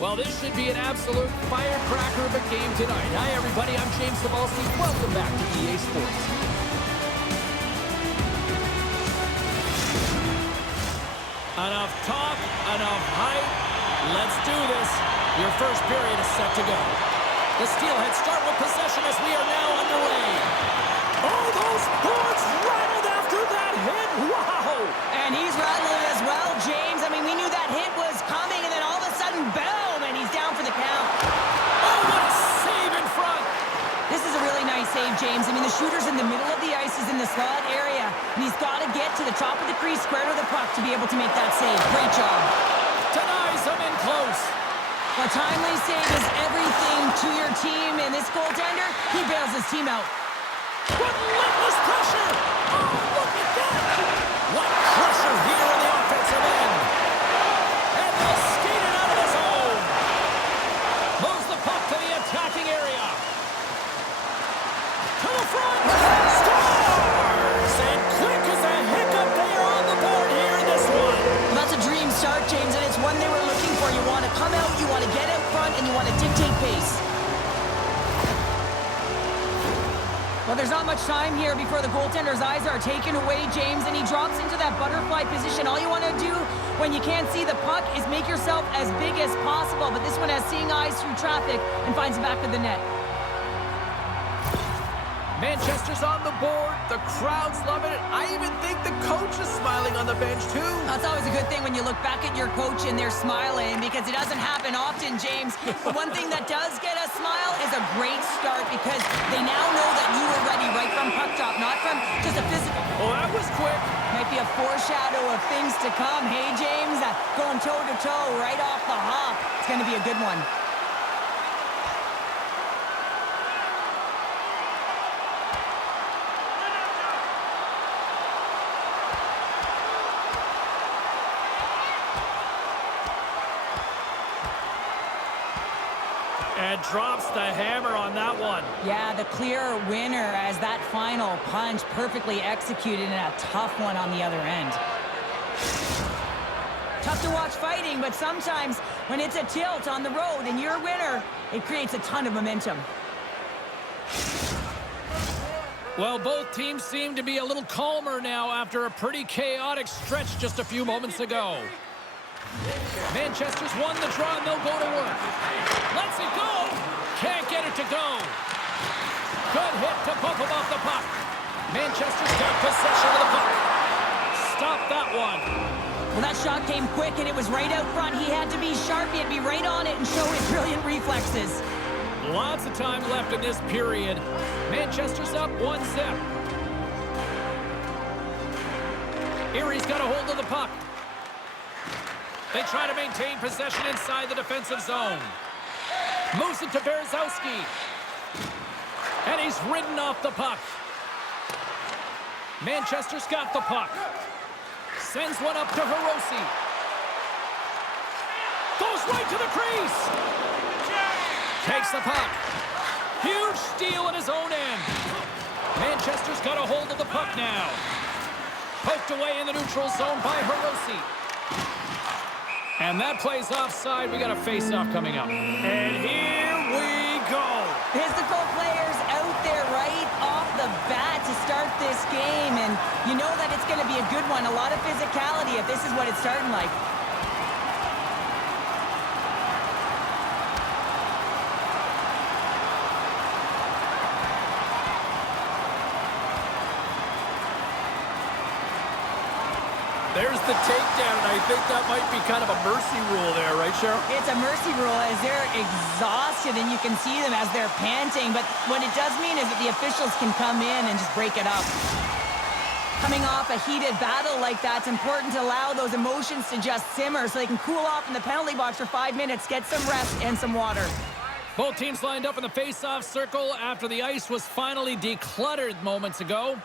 Well, this should be an absolute firecracker of a game tonight. Hi, everybody. I'm James Cebulski. Welcome back to EA Sports. Enough talk, enough hype. Let's do this. Your first period is set to go. The Steelheads start with possession as we are now underway. Oh, those boards rattled after that hit. Wow! And he's rattling as well, James. I mean, we knew that hit was coming, and then all of a sudden, boom, and he's down for the count. Oh, what a save in front. This is a really nice save, James. I mean, the shooter's in the middle of the ice. He's in the slot area, and he's got to get to the top of the crease, square to the puck, to be able to make that save. Great job. Denies him in close. A timely save is everything to your team, and this goaltender, he bails his team out. Relentless pressure. Oh, look at that. What pressure here in the offensive end. And they'll skate it out of the zone. Moves the puck to the attacking area. To the front. Scores! And quick as a hiccup, they are on the board here in this one. Well, that's a dream start, James, and it's one they were looking for. You want to come out, you want to get out front, and you want to dictate pace. Well, there's not much time here before the goaltender's eyes are taken away, James, and he drops into that butterfly position. All you want to do when you can't see the puck is make yourself as big as possible, but this one has seeing eyes through traffic and finds the back of the net. Manchester's on the board. The crowd's loving it. I even think the coach is smiling on the bench, too. That's always a good thing when you look back at your coach and they're smiling, because it doesn't happen often, James. But one thing that does get a smile is a great start, because they now know that you were ready right from puck drop, not from just a physical. Oh, that was quick. Might be a foreshadow of things to come. Hey, James, going toe-to-toe right off the hop. It's going to be a good one. And drops the hammer on that one. Yeah, the clear winner as that final punch perfectly executed and a tough one on the other end. Tough to watch fighting, but sometimes when it's a tilt on the road and you're a winner, it creates a ton of momentum. Well, both teams seem to be a little calmer now after a pretty chaotic stretch just a few moments ago. Manchester's won the draw, and they'll go to work. Lets it go. Can't get it to go. Good hit to bump him off the puck. Manchester's got possession of the puck. Stop that one. Well, that shot came quick, and it was right out front. He had to be sharp. He had to be right on it and show his brilliant reflexes. Lots of time left in this period. Manchester's up 1-0. Erie's got a hold of the puck. They try to maintain possession inside the defensive zone. Moves it to Berezowski. And he's ridden off the puck. Manchester's got the puck. Sends one up to Hiroshi. Goes right to the crease. Takes the puck. Huge steal in his own end. Manchester's got a hold of the puck now. Poked away in the neutral zone by Hiroshi. And that plays offside. We got a face-off coming up. And here we go. Physical players out there right off the bat to start this game. And you know that it's going to be a good one. A lot of physicality if this is what it's starting like. There's the takedown, and I think that might be kind of a mercy rule there, right, Cheryl? It's a mercy rule as they're exhausted, and you can see them as they're panting. But what it does mean is that the officials can come in and just break it up. Coming off a heated battle like that, it's important to allow those emotions to just simmer so they can cool off in the penalty box for 5 minutes, get some rest and some water. Both teams lined up in the face-off circle after the ice was finally decluttered moments ago.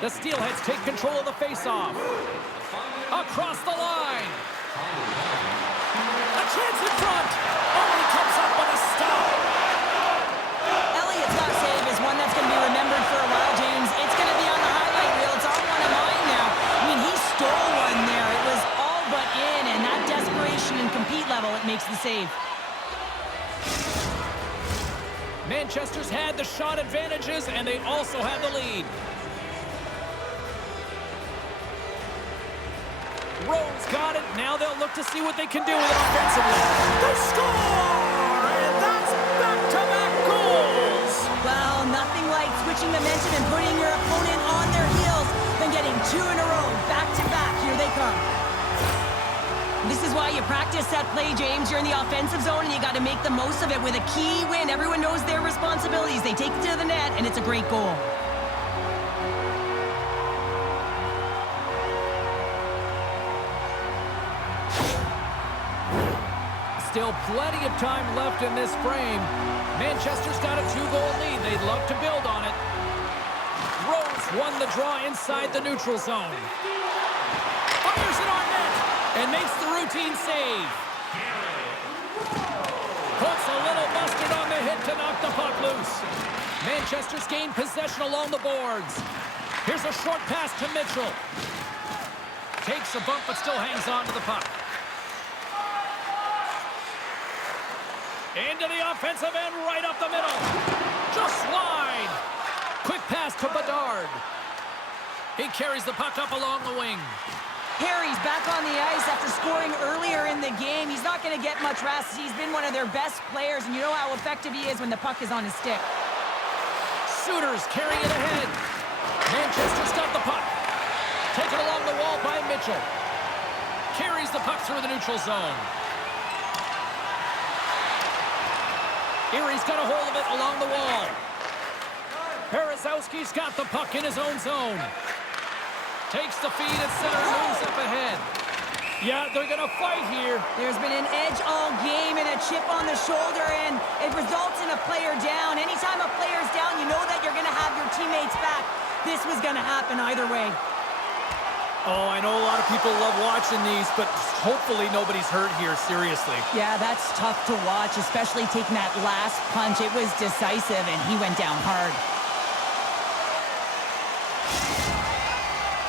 The Steelheads take control of the face-off. Across the line. A chance in front. Oh, he comes up with a stop. Elliott's last save is one that's going to be remembered for a while, James. It's going to be on the highlight reel. It's on one of mine now. I mean, he stole one there. It was all but in, and that desperation and compete level, it makes the save. Manchester's had the shot advantages, and they also have the lead. Rose got it. Now they'll look to see what they can do with it offensively. They score! And that's back-to-back goals! Well, nothing like switching momentum and putting your opponent on their heels than getting two in a row, back-to-back. Here they come. This is why you practice that play, James. You're in the offensive zone, and you got to make the most of it with a key win. Everyone knows their responsibilities. They take it to the net, and it's a great goal. Still plenty of time left in this frame. Manchester's got a 2-goal lead. They'd love to build on it. Rose won the draw inside the neutral zone. Fires it on net and makes the routine save. Puts a little mustard on the hit to knock the puck loose. Manchester's gained possession along the boards. Here's a short pass to Mitchell. Takes a bump but still hangs on to the puck. Into the offensive end, right up the middle. Just wide. Quick pass to Bedard. He carries the puck up along the wing. Harry's back on the ice after scoring earlier in the game. He's not going to get much rest. He's been one of their best players, and you know how effective he is when the puck is on his stick. Souters carrying it ahead. Manchester's got the puck. Taken along the wall by Mitchell. Carries the puck through the neutral zone. Erie's got a hold of it along the wall. Berezowski's got the puck in his own zone. Takes the feed and center moves up ahead. Yeah, they're going to fight here. There's been an edge all game and a chip on the shoulder, and it results in a player down. Anytime a player's down, you know that you're going to have your teammates back. This was going to happen either way. Oh, I know a lot of people love watching these, but hopefully nobody's hurt here, seriously. Yeah, that's tough to watch, especially taking that last punch. It was decisive, and he went down hard.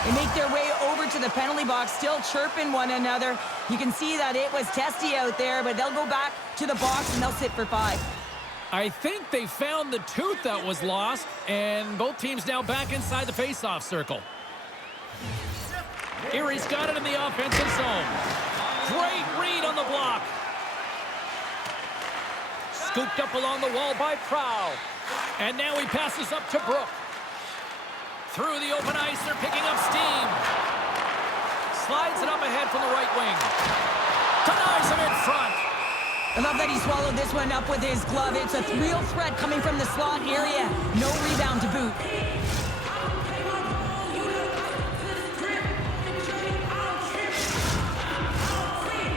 They make their way over to the penalty box, still chirping one another. You can see that it was testy out there, but they'll go back to the box, and they'll sit for 5. I think they found the tooth that was lost, and both teams now back inside the face-off circle. Erie's got it in the offensive zone. Great read on the block. Scooped up along the wall by Prow. And now he passes up to Brook. Through the open ice, they're picking up steam. Slides it up ahead from the right wing. Denies him in front. I love that he swallowed this one up with his glove. It's a real threat coming from the slot area. No rebound to boot.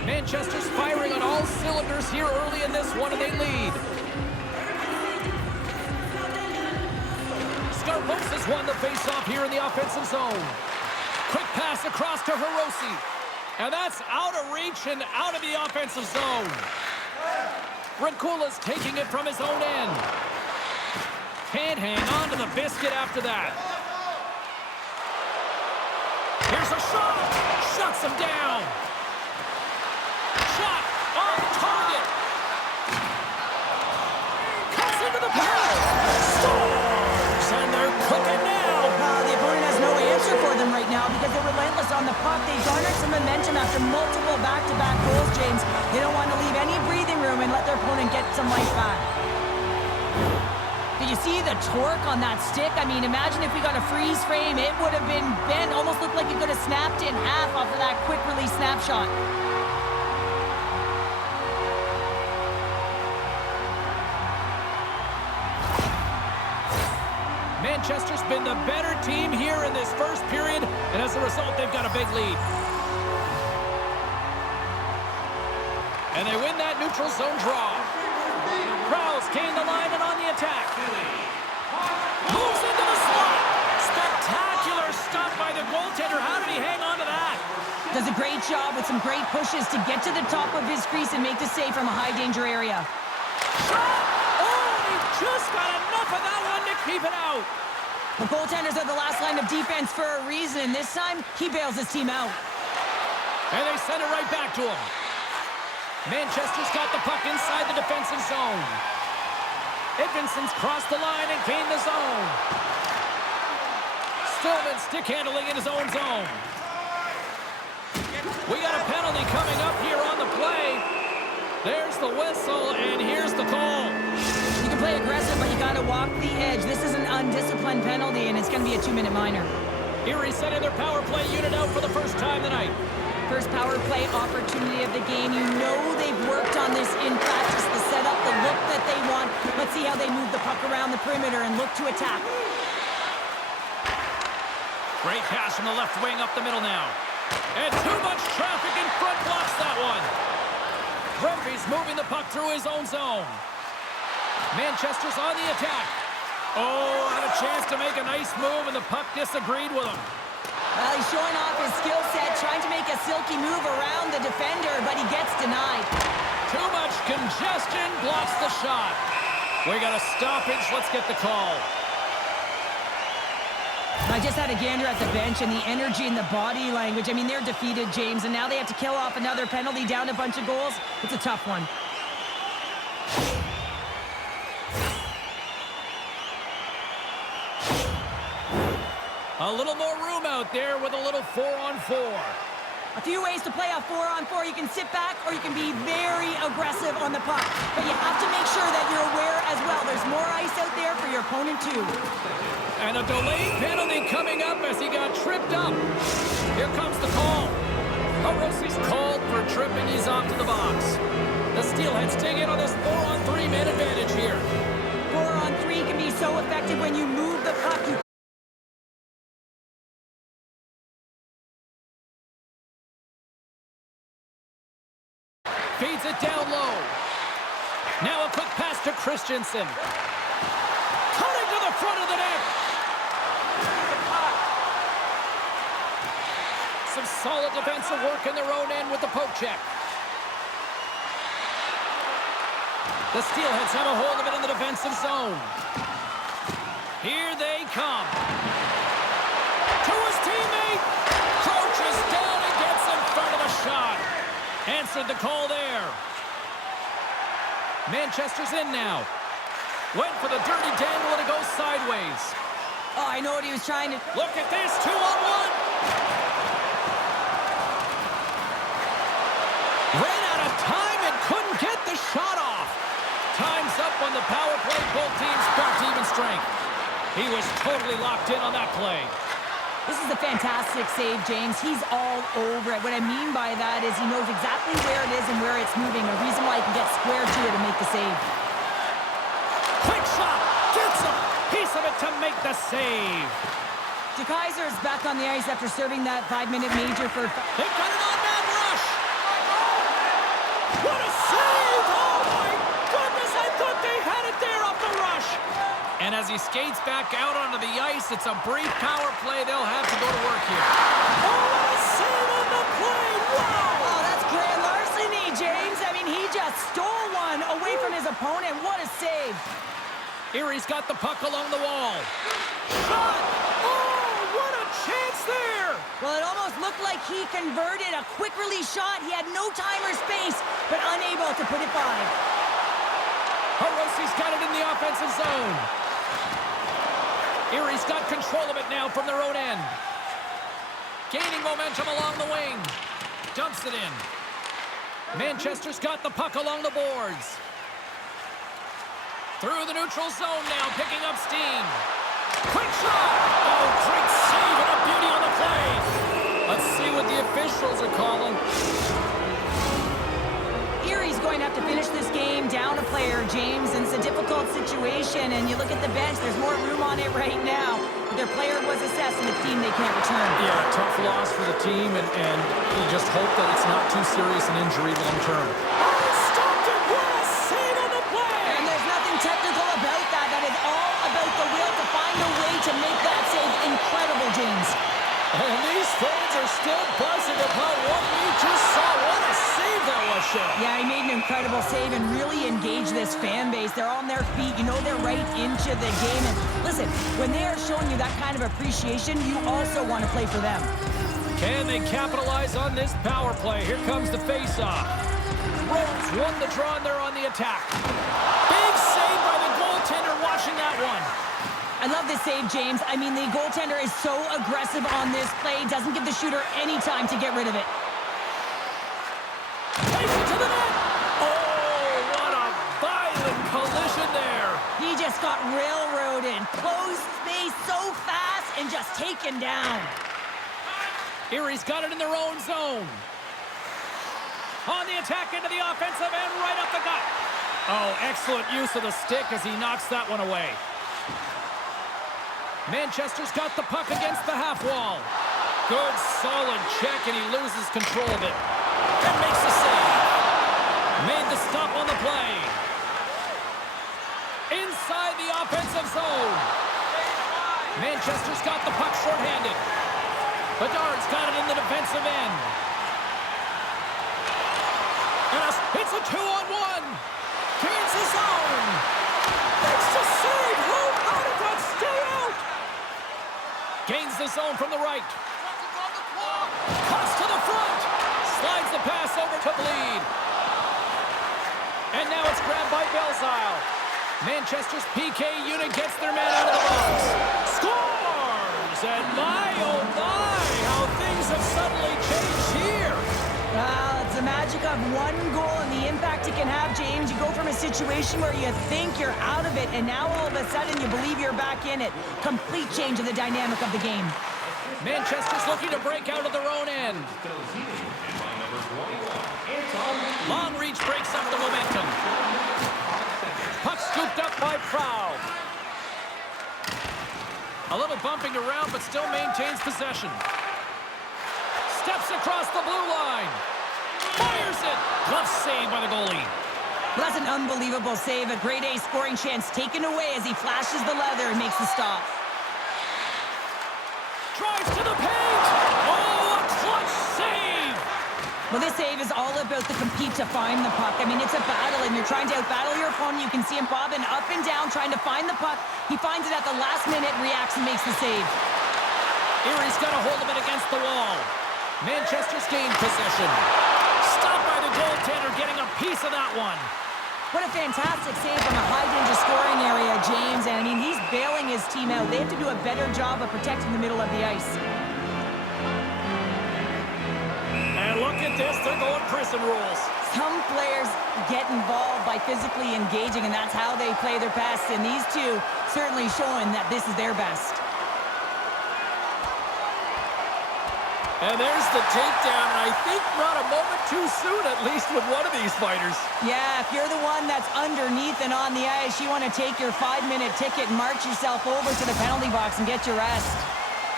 Manchester's firing on all cylinders here early in this one, and they lead. Scarpos has won the faceoff here in the offensive zone. Quick pass across to Hirose. And that's out of reach and out of the offensive zone. Rinkula's taking it from his own end. Can't hang on to the biscuit after that. Here's a shot. Shuts him down. Shot on target. Cuts into the pass. Scores! And they're cooking now. The opponent has no answer for them right now because they're relentless on the puck. They garnered some momentum after multiple back-to-back goals, James. They don't want to leave any breathing room and let their opponent get some life back. Did you see the torque on that stick? I mean, imagine if we got a freeze frame. It would have been bent. Almost looked like it could have snapped in half off of that quick-release snapshot. Manchester's been the better team here in this first period, and as a result, they've got a big lead. And they win that neutral zone draw. Prowse gained the line and on the attack. Moves into the slot. Spectacular stuff by the goaltender. How did he hang on to that? Does a great job with some great pushes to get to the top of his crease and make the save from a high-danger area. Shot! Oh, he just got enough of that one to keep it out. The goaltenders are the last line of defense for a reason. This time, he bails his team out. And they send it right back to him. Manchester's got the puck inside the defensive zone. Edvinson's crossed the line and gained the zone. Stillman stick handling in his own zone. We got a penalty coming up here on the play. There's the whistle, and here's the call. You can play aggressive, but you got to walk the edge. This is an undisciplined penalty, and it's going to be a 2-minute minor. Erie sending their power play unit out for the first time tonight. First power play opportunity of the game. You know they've worked on this in practice, the setup, the look that they want. Let's see how they move the puck around the perimeter and look to attack. Great pass from the left wing up the middle now. And too much traffic in front blocks that one. Brumby's moving the puck through his own zone. Manchester's on the attack. Oh, had a chance to make a nice move, and the puck disagreed with him. Well, he's showing off his skill set, trying to make a silky move around the defender, but he gets denied. Too much congestion blocks the shot. We got a stoppage. Let's get the call. I just had a gander at the bench, and the energy and the body language. I mean, they're defeated, James, and now they have to kill off another penalty, down a bunch of goals. It's a tough one. A little more room out there with a little 4-on-4. A few ways to play a 4-on-4. You can sit back or you can be very aggressive on the puck. But you have to make sure that you're aware as well. There's more ice out there for your opponent too. And a delayed penalty coming up as he got tripped up. Here comes the call. Hiroshi's called for a trip and he's off to the box. The Steelheads take it on this 4-on-3 man advantage here. 4-on-3 can be so effective when you move the puck. Feeds it down low. Now a quick pass to Christensen. Cutting to the front of the net. Some solid defensive work in their own end with the poke check. The Steelheads have a hold of it in the defensive zone. Here they come. To his teammate. Crouches down and gets in front of the shot. Answered the call there. Manchester's in now. Went for the dirty dangle and it goes sideways. Oh, I know what he was trying to... Look at this, 2-on-1. Ran out of time and couldn't get the shot off. Time's up on the power play. Both teams back to even strength. He was totally locked in on that play. This is a fantastic save, James. He's all over it. What I mean by that is he knows exactly where it is and where it's moving. A reason why he can get square to it and make the save. Quick shot. Gets a piece of it to make the save. DeKaiser is back on the ice after serving that 5-minute major for... They've got an on-man rush. What a save. Oh, my goodness. I thought they had it there off the rush. And as he skates back out onto the ice, it's a brief power play. They'll have to go to work here. Oh, what a save on the play! Wow! Oh, that's grand larceny, James. I mean, he just stole one away from his opponent. What a save. Erie's got the puck along the wall. Shot! Oh, what a chance there! Well, it almost looked like he converted a quick release shot. He had no time or space, but unable to put it by. Hiroshi's got it in the offensive zone. Erie's got control of it now from their own end. Gaining momentum along the wing. Dumps it in. Manchester's got the puck along the boards. Through the neutral zone now, picking up steam. Quick shot! Oh, great save and a beauty on the play. Let's see what the officials are calling. Erie's going to have to finish this game down a player, James, and it's a difficult situation. And you look at the bench, there's more room on it right now. Their player was assessed and the team they can't return. Yeah, tough loss for the team, and you just hope that it's not too serious an injury long term. Oh, stopped it! What a save on the play! And there's nothing technical about that. That is all about the will to find a way to make that save incredible, James. And these fans are still buzzing about what we just saw. What a save that was, Cheryl. Yeah, he made an incredible save and really engaged this fan base. They're on their feet. You know they're right into the game. And listen, when they are showing you that kind of appreciation, you also want to play for them. Can they capitalize on this power play? Here comes the face-off. Rhodes won the draw and they're on the attack. Big save by the goaltender. save, James. I mean, the goaltender is so aggressive on this play, doesn't give the shooter any time to get rid of it. Takes it to the net! Oh, what a violent collision there! He just got railroaded. Closed space so fast and just taken down. Erie's got it in their own zone. On the attack into the offensive end, right up the gut. Oh, excellent use of the stick as he knocks that one away. Manchester's got the puck against the half wall. Good, solid check, and he loses control of it. And makes the save. Made the stop on the play. Inside the offensive zone. Manchester's got the puck shorthanded. Bedard's got it in the defensive end. And it's a 2-on-1. Gains his zone. Makes the save. How did that stay out? Gains the zone from the right. Cuts to the front. Slides the pass over to Bleed. And now it's grabbed by Belzile. Manchester's PK unit gets their man out of the box. Scores! And my, oh my, how things have suddenly changed here. Well, it's the magic of one goal and the impact it can have, James. You go from a situation where you think you're out of it, and now all of a sudden you believe you're back in it. Complete change of the dynamic of the game. Manchester's looking to break out of their own end. Long reach breaks up the momentum. Puck scooped up by Proud. A little bumping around, but still maintains possession. Steps across the blue line. Fires it. Glove save by the goalie. Well, that's an unbelievable save. A grade A scoring chance taken away as he flashes the leather and makes the stop. Drives to the paint. Oh, a clutch save. Well, this save is all about the compete to find the puck. I mean, it's a battle, and you're trying to outbattle your opponent. You can see him bobbing up and down, trying to find the puck. He finds it at the last minute, reacts, and makes the save. Erie's got a hold of it against the wall. Manchester's gained possession. Stopped by the goaltender, getting a piece of that one. What a fantastic save from a high-danger scoring area, James. And, I mean, he's bailing his team out. They have to do a better job of protecting the middle of the ice. And look at this. They're going prison rules. Some players get involved by physically engaging, and that's how they play their best. And these two certainly showing that this is their best. And there's the takedown, and I think not a moment too soon, at least with one of these fighters. Yeah, if you're the one that's underneath and on the ice, you want to take your 5-minute ticket and march yourself over to the penalty box and get your rest.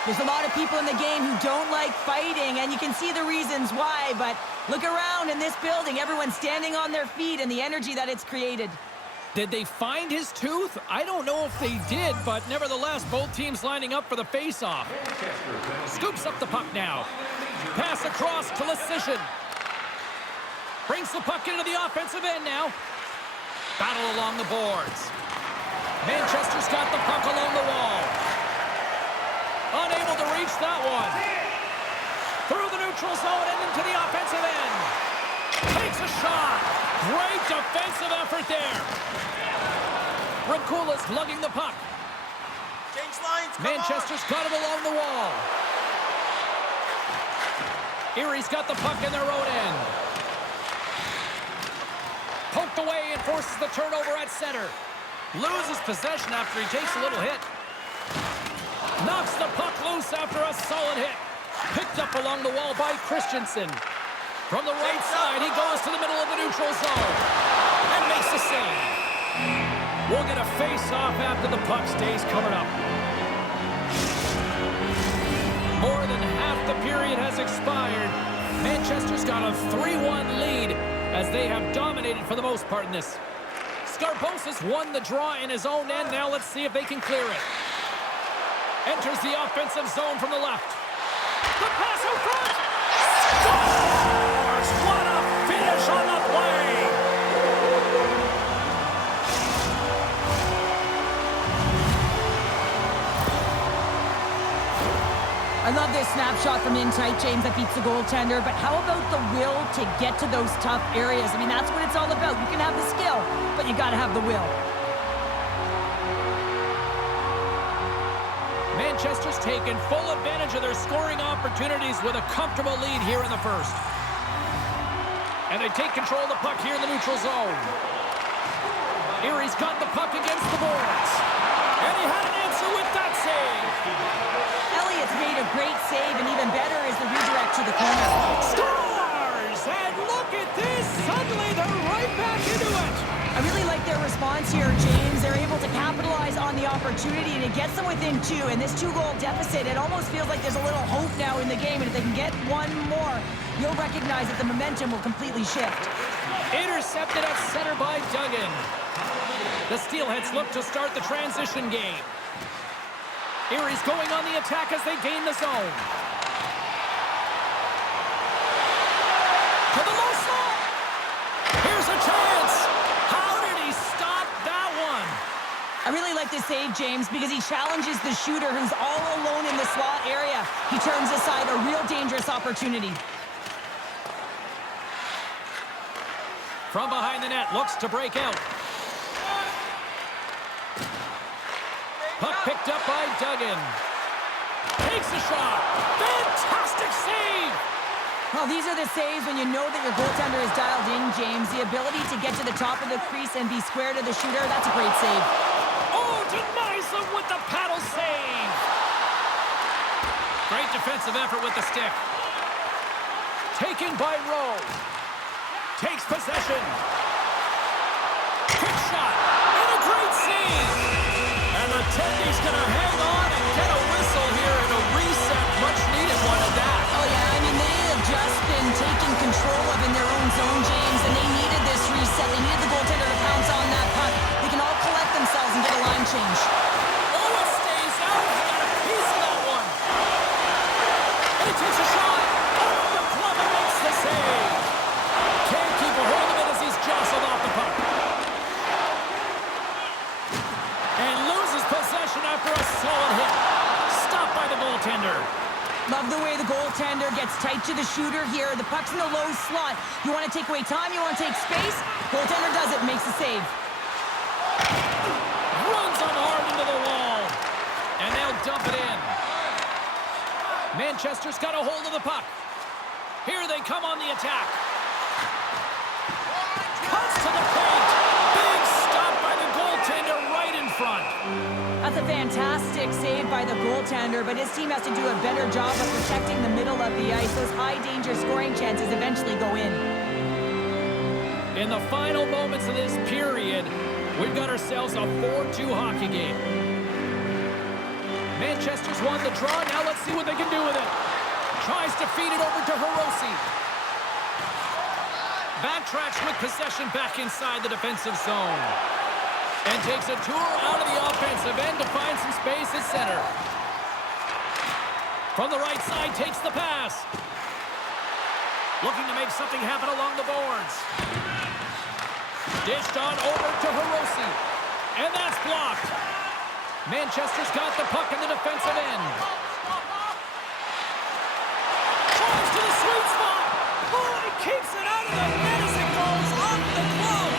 There's a lot of people in the game who don't like fighting, and you can see the reasons why, but look around in this building. Everyone's standing on their feet and the energy that it's created. Did they find his tooth? I don't know if they did, but nevertheless, both teams lining up for the face-off. Scoops up the puck now. Pass across to Lecision. Brings the puck into the offensive end now. Battle along the boards. Manchester's got the puck along the wall. Unable to reach that one. Through the neutral zone and into the offensive end. Takes a shot. Great defensive effort there. Rakula's lugging the puck. Manchester's got it along the wall. Erie's got the puck in their own end. Poked away and forces the turnover at center. Loses possession after he takes a little hit. Knocks the puck loose after a solid hit. Picked up along the wall by Christensen. From the right side, he goes to the middle of the neutral zone and makes the save. We'll get a face-off after the puck stays coming up. More than half the period has expired. Manchester's got a 3-1 lead as they have dominated for the most part in this. Scarbosa's won the draw in his own end. Now let's see if they can clear it. Enters the offensive zone from the left. The pass out front. Scores! What a finish on the play! I love this snapshot from in tight, James, that beats the goaltender. But how about the will to get to those tough areas? I mean, that's what it's all about. You can have the skill, but you got to have the will. Manchester's taken full advantage of their scoring opportunities with a comfortable lead here in the first. And they take control of the puck here in the neutral zone. Erie's got the puck against the boards. And he had an answer with that save. Elliott's made a great save, and even better is the redirect to the corner. Scores! And look at this. Suddenly they're right back into it. I really like their response here, James. They're able to capitalize on the opportunity, and it gets them within two. And this two-goal deficit, it almost feels like there's a little hope now in the game. And if they can get one more, you'll recognize that the momentum will completely shift. Intercepted at center by Duggan. The Steelheads look to start the transition game. Erie's going on the attack as they gain the zone. To the low slot. Here's a chance. How did he stop that one? I really like this save, James, because he challenges the shooter who's all alone in the slot area. He turns aside a real dangerous opportunity. From behind the net, looks to break out. Puck picked up by Duggan. Takes a shot. Fantastic save! Well, these are the saves when you know that your goaltender is dialed in, James. The ability to get to the top of the crease and be square to the shooter, that's a great save. Oh, denies him with the paddle save! Great defensive effort with the stick. Taken by Rowe. Takes possession. Quick shot. And a great save! And the Tendy's going to hang on and get a whistle here and a reset. Much needed one at that. Oh, yeah, I mean, they have just been taken control of in their own zone, James, and they needed this reset. They needed the goaltender to pounce on that puck. They can all collect themselves and get a line change. Oh, it stays out. He got a piece of that one. And he takes a shot. Off the glove and makes the save. Can't keep a hold of it as he's jostled off the puck. And loses possession after a solid hit. Stopped by the goaltender. Love the way the goaltender gets tight to the shooter here. The puck's in the low slot. You want to take away time, you want to take space. Goaltender does it, makes the save. Runs on hard into the wall. And they'll dump it in. Manchester's got a hold of the puck. Here they come on the attack. Cuts to the paint. Big stop by the goaltender right in front. That's a fantastic save by the goaltender, but his team has to do a better job of protecting the middle of the ice. Those high-danger scoring chances eventually go in. In the final moments of this period, we've got ourselves a 4-2 hockey game. Manchester's won the draw. Now let's see what they can do with it. Tries to feed it over to Hirose. Backtracks with possession back inside the defensive zone. And takes a tour out of the offensive end to find some space at center. From the right side, takes the pass. Looking to make something happen along the boards. Dished on over to Hirose. And that's blocked. Manchester's got the puck in the defensive end. Drives to the sweet spot. Oh, he keeps it out of the net as it goes off the glove.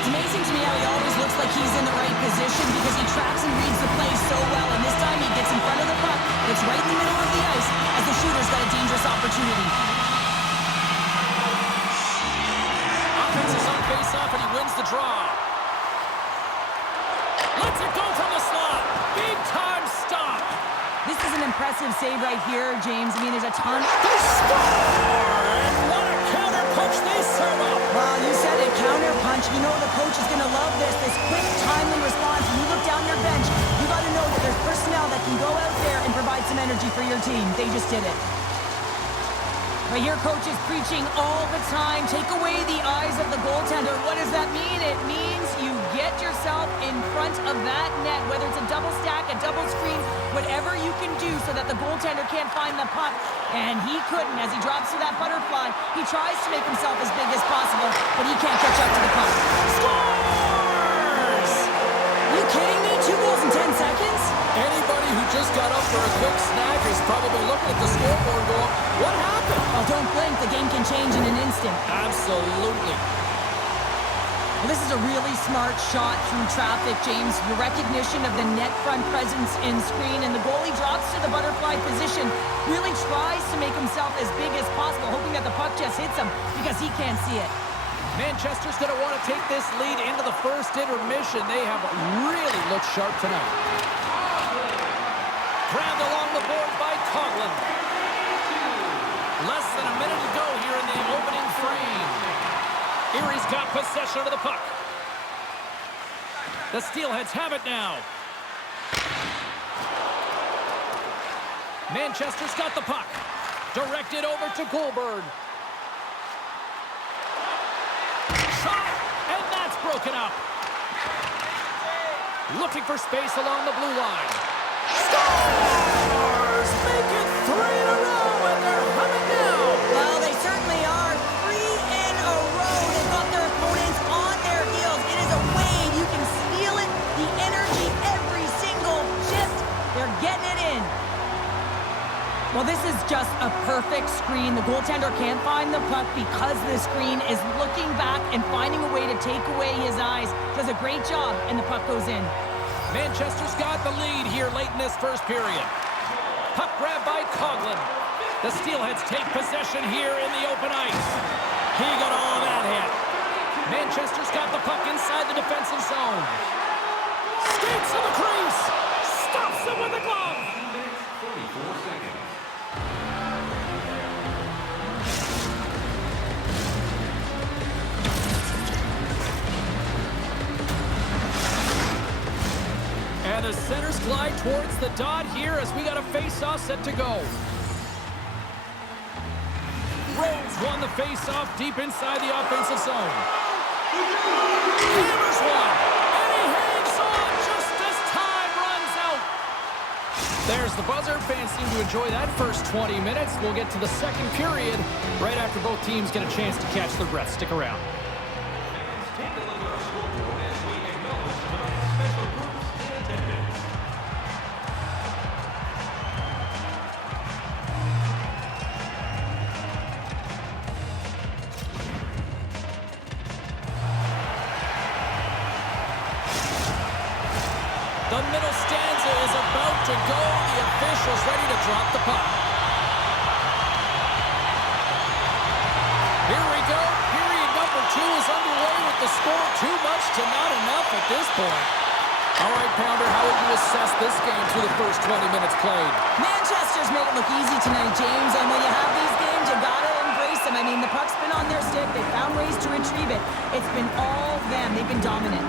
It's amazing to me how he always looks like he's in the right position because he tracks and reads the play so well. And this time he gets in front of the puck. It's right in the middle of the ice as the shooter's got a dangerous opportunity. Offense is on face-off and he wins the draw. Lets it go from the slot. Big-time stop. This is an impressive save right here, James. I mean, there's a ton. They score! And what a counter-punch they serve up. Well, you said it, counter-punch. You know the coach is going to love this quick, timely response. When you look down your bench, you got to know that there's personnel that can go out there and provide some energy for your team. They just did it. But your coach is preaching all the time. Take away the eyes of the goaltender. What does that mean? It means you get yourself in front of that net, whether it's a double stack, a double screen, whatever you can do so that the goaltender can't find the puck. And he couldn't. As he drops to that butterfly, he tries to make himself as big as possible, but he can't catch up to the puck. Scores! Are you kidding me? 2 goals in 10 seconds? Anybody who just got up for a quick snack is probably looking at the scoreboard going, what happened? Well, don't blink. The game can change in an instant. Absolutely. Well, this is a really smart shot through traffic, James. The recognition of the net front presence in screen, and the goalie drops to the butterfly position, really tries to make himself as big as possible, hoping that the puck just hits him because he can't see it. Manchester's going to want to take this lead into the first intermission. They have really looked sharp tonight. Grabbed along the board by Coughlin. Less than a minute to go here in the opening frame. Erie's got possession of the puck. The Steelheads have it now. Manchester's got the puck. Directed over to Goulburn. Shot, and that's broken up. Looking for space along the blue line. Scores! Make it 3 in a row, and they're humming now. Well, they certainly are. 3 in a row. They've got their opponents on their heels. It is a wave. You can feel it. The energy every single shift. They're getting it in. Well, this is just a perfect screen. The goaltender can't find the puck because the screen is looking back and finding a way to take away his eyes. Does a great job, and the puck goes in. Manchester's got the lead here late in this first period. Puck grab by Coughlin. The Steelheads take possession here in the open ice. He got all that hit. Manchester's got the puck inside the defensive zone. Skates to the crease. Stops him with the glove. And the centers glide towards the dot here as we got a face-off set to go. Rose won the face-off deep inside the offensive zone. Hammers one, and he hangs on just as time runs out. There's the buzzer. Fans seem to enjoy that first 20 minutes. We'll get to the second period right after both teams get a chance to catch their breath. Stick around. The middle stanza is about to go. The official's ready to drop the puck. Here we go. Period number 2 is underway with the score too much to not enough at this point. All right, Pounder, how would you assess this game through the first 20 minutes played? Manchester's made it look easy tonight, James, and when you have these games, you gotta embrace them. I mean, the puck's been on their stick. They found ways to retrieve it. It's been all them. They've been dominant.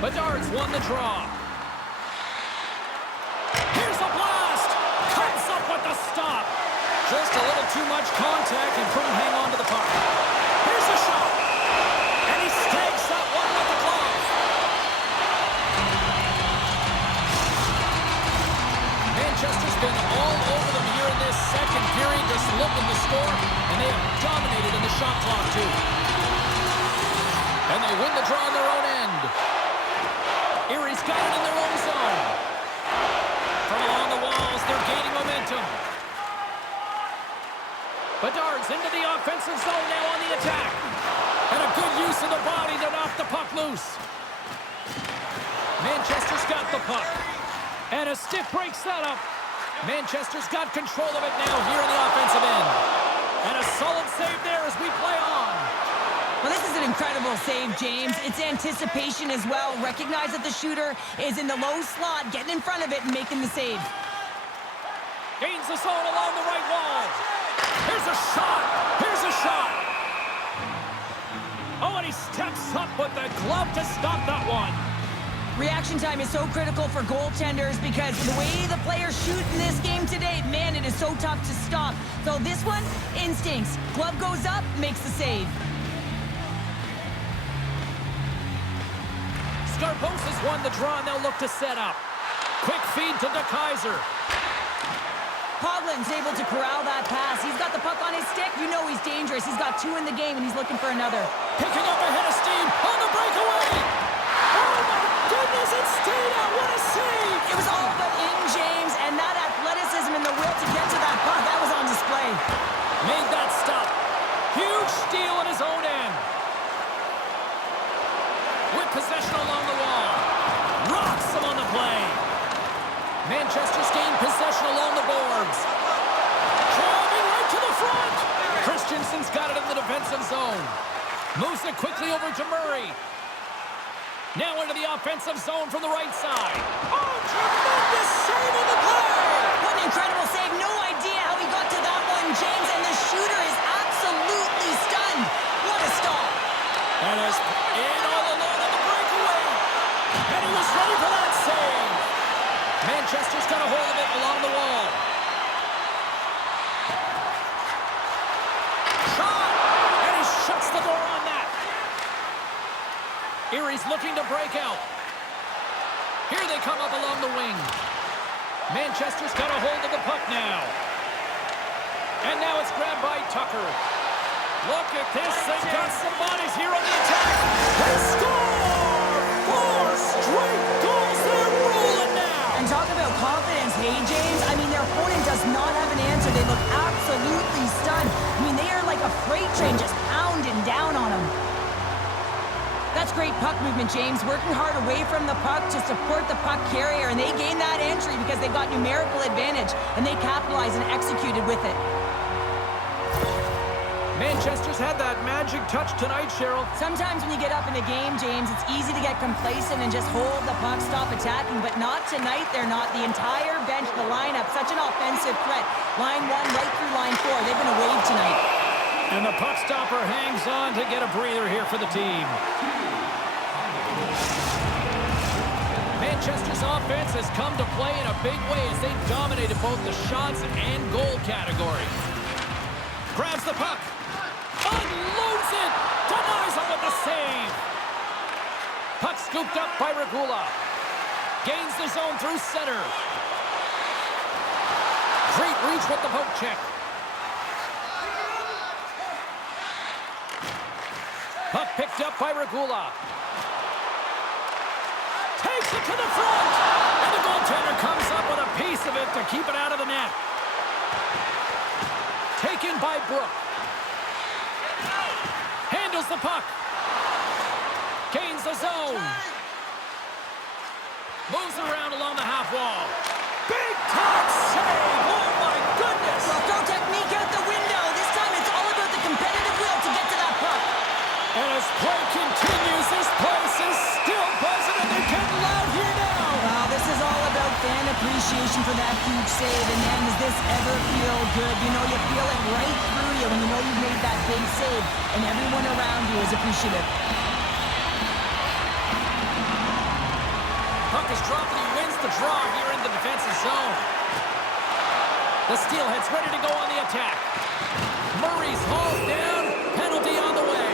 Bedard's won the draw. Here's a blast! Cuts up with the stop. Just a little too much contact and couldn't hang on to the puck. Here's a shot. And he stakes that one with the glove. Manchester's been all over them here in this second period, just looking to score, and they have dominated in the shot clock too. And they win the draw on their own end. Erie's got it in their own zone. From along the walls, they're gaining momentum. Bedard's into the offensive zone now on the attack. And a good use of the body to knock the puck loose. Manchester's got the puck. And a stick breaks that up. Manchester's got control of it now here in the offensive end. And a solid save there as we play on. Well, this is an incredible save, James. It's anticipation as well. Recognize that the shooter is in the low slot, getting in front of it and making the save. Gains the zone along the right wall. Here's a shot. Here's a shot. Oh, and he steps up with the glove to stop that one. Reaction time is so critical for goaltenders because the way the players shoot in this game today, man, it is so tough to stop. So this one, instincts. Glove goes up, makes the save. Scarposa's won the draw, and they'll look to set up. Quick feed to De Keyser. Coughlin's able to corral that pass. He's got the puck on his stick. You know he's dangerous. He's got 2 in the game, and he's looking for another. Picking up a head of steam on the breakaway. Oh, my goodness Does it stay out? What a save! It was all but in, James, and that athleticism and the will to get to that puck, that was on display. Made that stop. Huge steal at his own end. With possession along the wall. Rocks him on the play. Manchester's gained possession along the boards. Driving right to the front. Christensen's got it in the defensive zone. Moves it quickly over to Murray. Now into the offensive zone from the right side. Oh, tremendous save on the play! What an incredible save. No idea how he got to that one, James, and the shooter is absolutely stunned. What a stop. And is in all alone on the breakaway. And he was ready for that save. Manchester's got a hold of it along the wall. Shot! And he shuts the door on that. Erie's looking to break out. Here they come up along the wing. Manchester's got a hold of the puck now. And now it's grabbed by Tucker. Look at this. They've got some bodies here on the attack. They score! 4 straight goals. They're rolling now. And talk about confidence, hey, James? I mean, their opponent does not have an answer. They look absolutely stunned. I mean, they are like a freight train just pounding down on them. That's great puck movement, James. Working hard away from the puck to support the puck carrier, and they gained that entry because they got numerical advantage, and they capitalized and executed with it. Manchester's had that magic touch tonight, Cheryl. Sometimes when you get up in a game, James, it's easy to get complacent and just hold the puck, stop attacking, but not tonight. They're not. The entire bench, the lineup, such an offensive threat. Line 1 right through line 4. They've been a wave tonight. And the puck stopper hangs on to get a breather here for the team. Manchester's offense has come to play in a big way as they dominated both the shots and goal categories. Grabs the puck. Unloads it. Denies him with the save. Puck scooped up by Regula. Gains the zone through center. Great reach with the poke check. Puck picked up by Regula. Takes it to the front. And the goaltender comes up with a piece of it to keep it out of the net. Taken by Brook. Handles the puck. Gains the zone. Moves around along the half wall. Big time save. Oh my goodness. Well, throw technique out the window. This time it's all about the competitive will to get to that puck. And as play continues, this place is still buzzing and they're getting loud here now. Wow, this is all about fan appreciation for that huge save. And man, does this ever feel good. You know, you feel it right through you when you know you've made that big save. And everyone around you is appreciative. Puck is dropped and he wins the draw here in the defensive zone. The Steelheads ready to go on the attack. Murray's hauled down. Penalty on the way.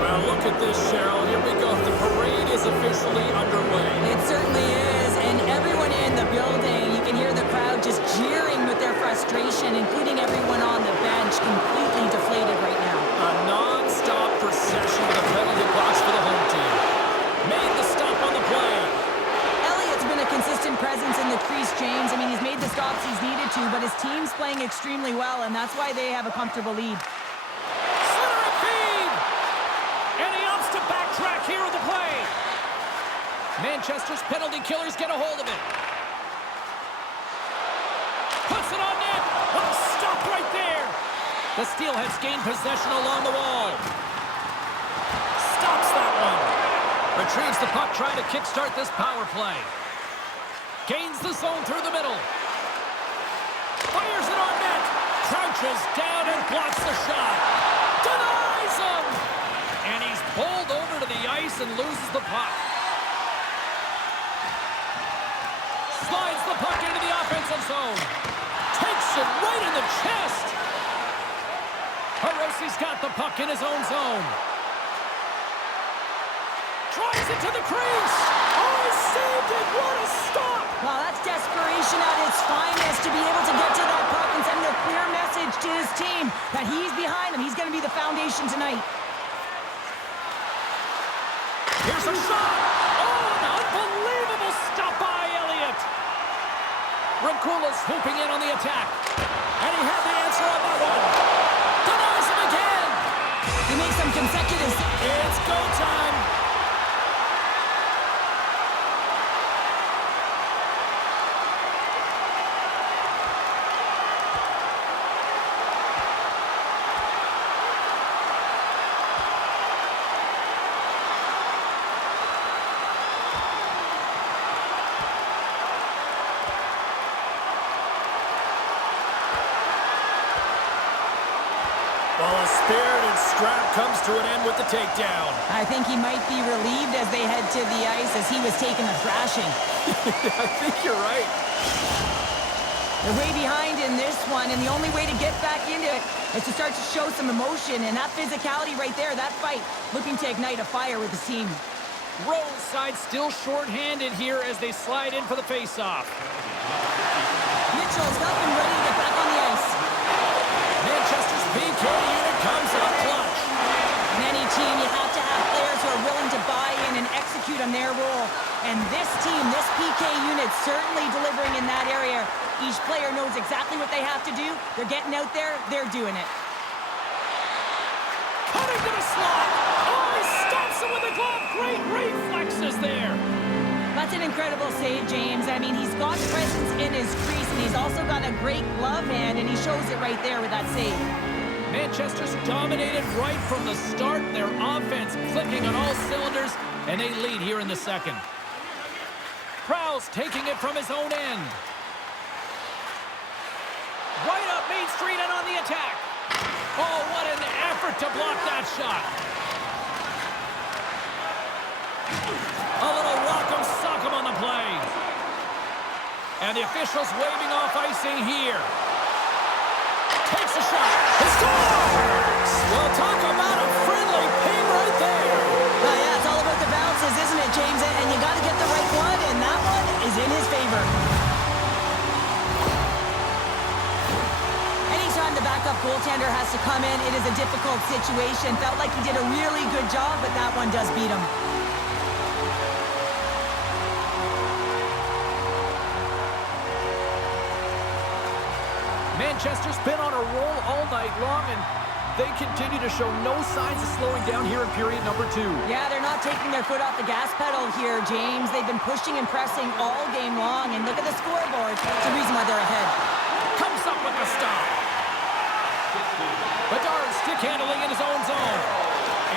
Well, look at this, Cheryl. Here we go. The parade is officially underway. It certainly is, and everyone in the building, you can hear the crowd just jeering with their frustration, including everyone on the bench, completely deflated right now. A non-stop procession to the penalty box for the home team. Made the stop on the play. Elliott's been a consistent presence in the crease, James. I mean, he's made the stops he's needed to, but his team's playing extremely well, and that's why they have a comfortable lead. Centering feed! And he opts to backtrack here with the play. Manchester's penalty killers get a hold of it. Puts it on net. What a stop right there. The Steelheads gain possession along the wall. Stops that one. Retrieves the puck, trying to kickstart this power play. Gains the zone through the middle. Fires it on net. Crouches down and blocks the shot. Denies him. And he's bowled over to the ice and loses the puck. Slides the puck into the offensive zone. Takes it right in the chest. Hiroshi's got the puck in his own zone. Tries it to the crease. Oh, he saved it. What a stop. Well, that's desperation at its finest to be able to get to that puck and send a clear message to his team that he's behind him. He's going to be the foundation tonight. Here's Here's a shot. Oh, an unbelievable stop by Elliott. Rinkula's swooping in on the attack. And he had the answer on that one. Denies him again. He makes some consecutive. It's go time. Well, a spirited scrap comes to an end with the takedown. I think he might be relieved as they head to the ice as he was taking a thrashing. I think you're right. They're way behind in this one, and the only way to get back into it is to start to show some emotion, and that physicality right there, that fight, looking to ignite a fire with the team. Rose side still short-handed here as they slide in for the face-off. Mitchell's up and ready to get back on the ice. Manchester's PK unit comes up clutch. In any team, you have to have players who are willing to buy in and execute on their role. And this team, this PK unit, certainly delivering in that area. Each player knows exactly what they have to do. They're getting out there. They're doing it. Cutting to the slot. Oh, he stops him with a glove. Great reflexes there. That's an incredible save, James. I mean, he's got presence in his crease, and he's also got a great glove hand, and he shows it right there with that save. Manchester's dominated right from the start. Their offense clicking on all cylinders, and they lead here in the second. Prowse taking it from his own end. Right up Main Street and on the attack. Oh, what an effort to block that shot. A little rock'em sock'em on the play. And the officials waving off icing here. Takes a shot. He scores! Well, talk about a friendly ping right there. Well, yeah, it's all about the bounces, isn't it, James? And you got to get the right one, and that one is in his favor. Anytime the backup goaltender has to come in, it is a difficult situation. Felt like he did a really good job, but that one does beat him. Manchester's been on a roll all night long, and they continue to show no signs of slowing down here in period number 2. Yeah, they're not taking their foot off the gas pedal here, James. They've been pushing and pressing all game long, and look at the scoreboard. It's the reason why they're ahead. Comes up with the stop. Bedard stick handling in his own zone.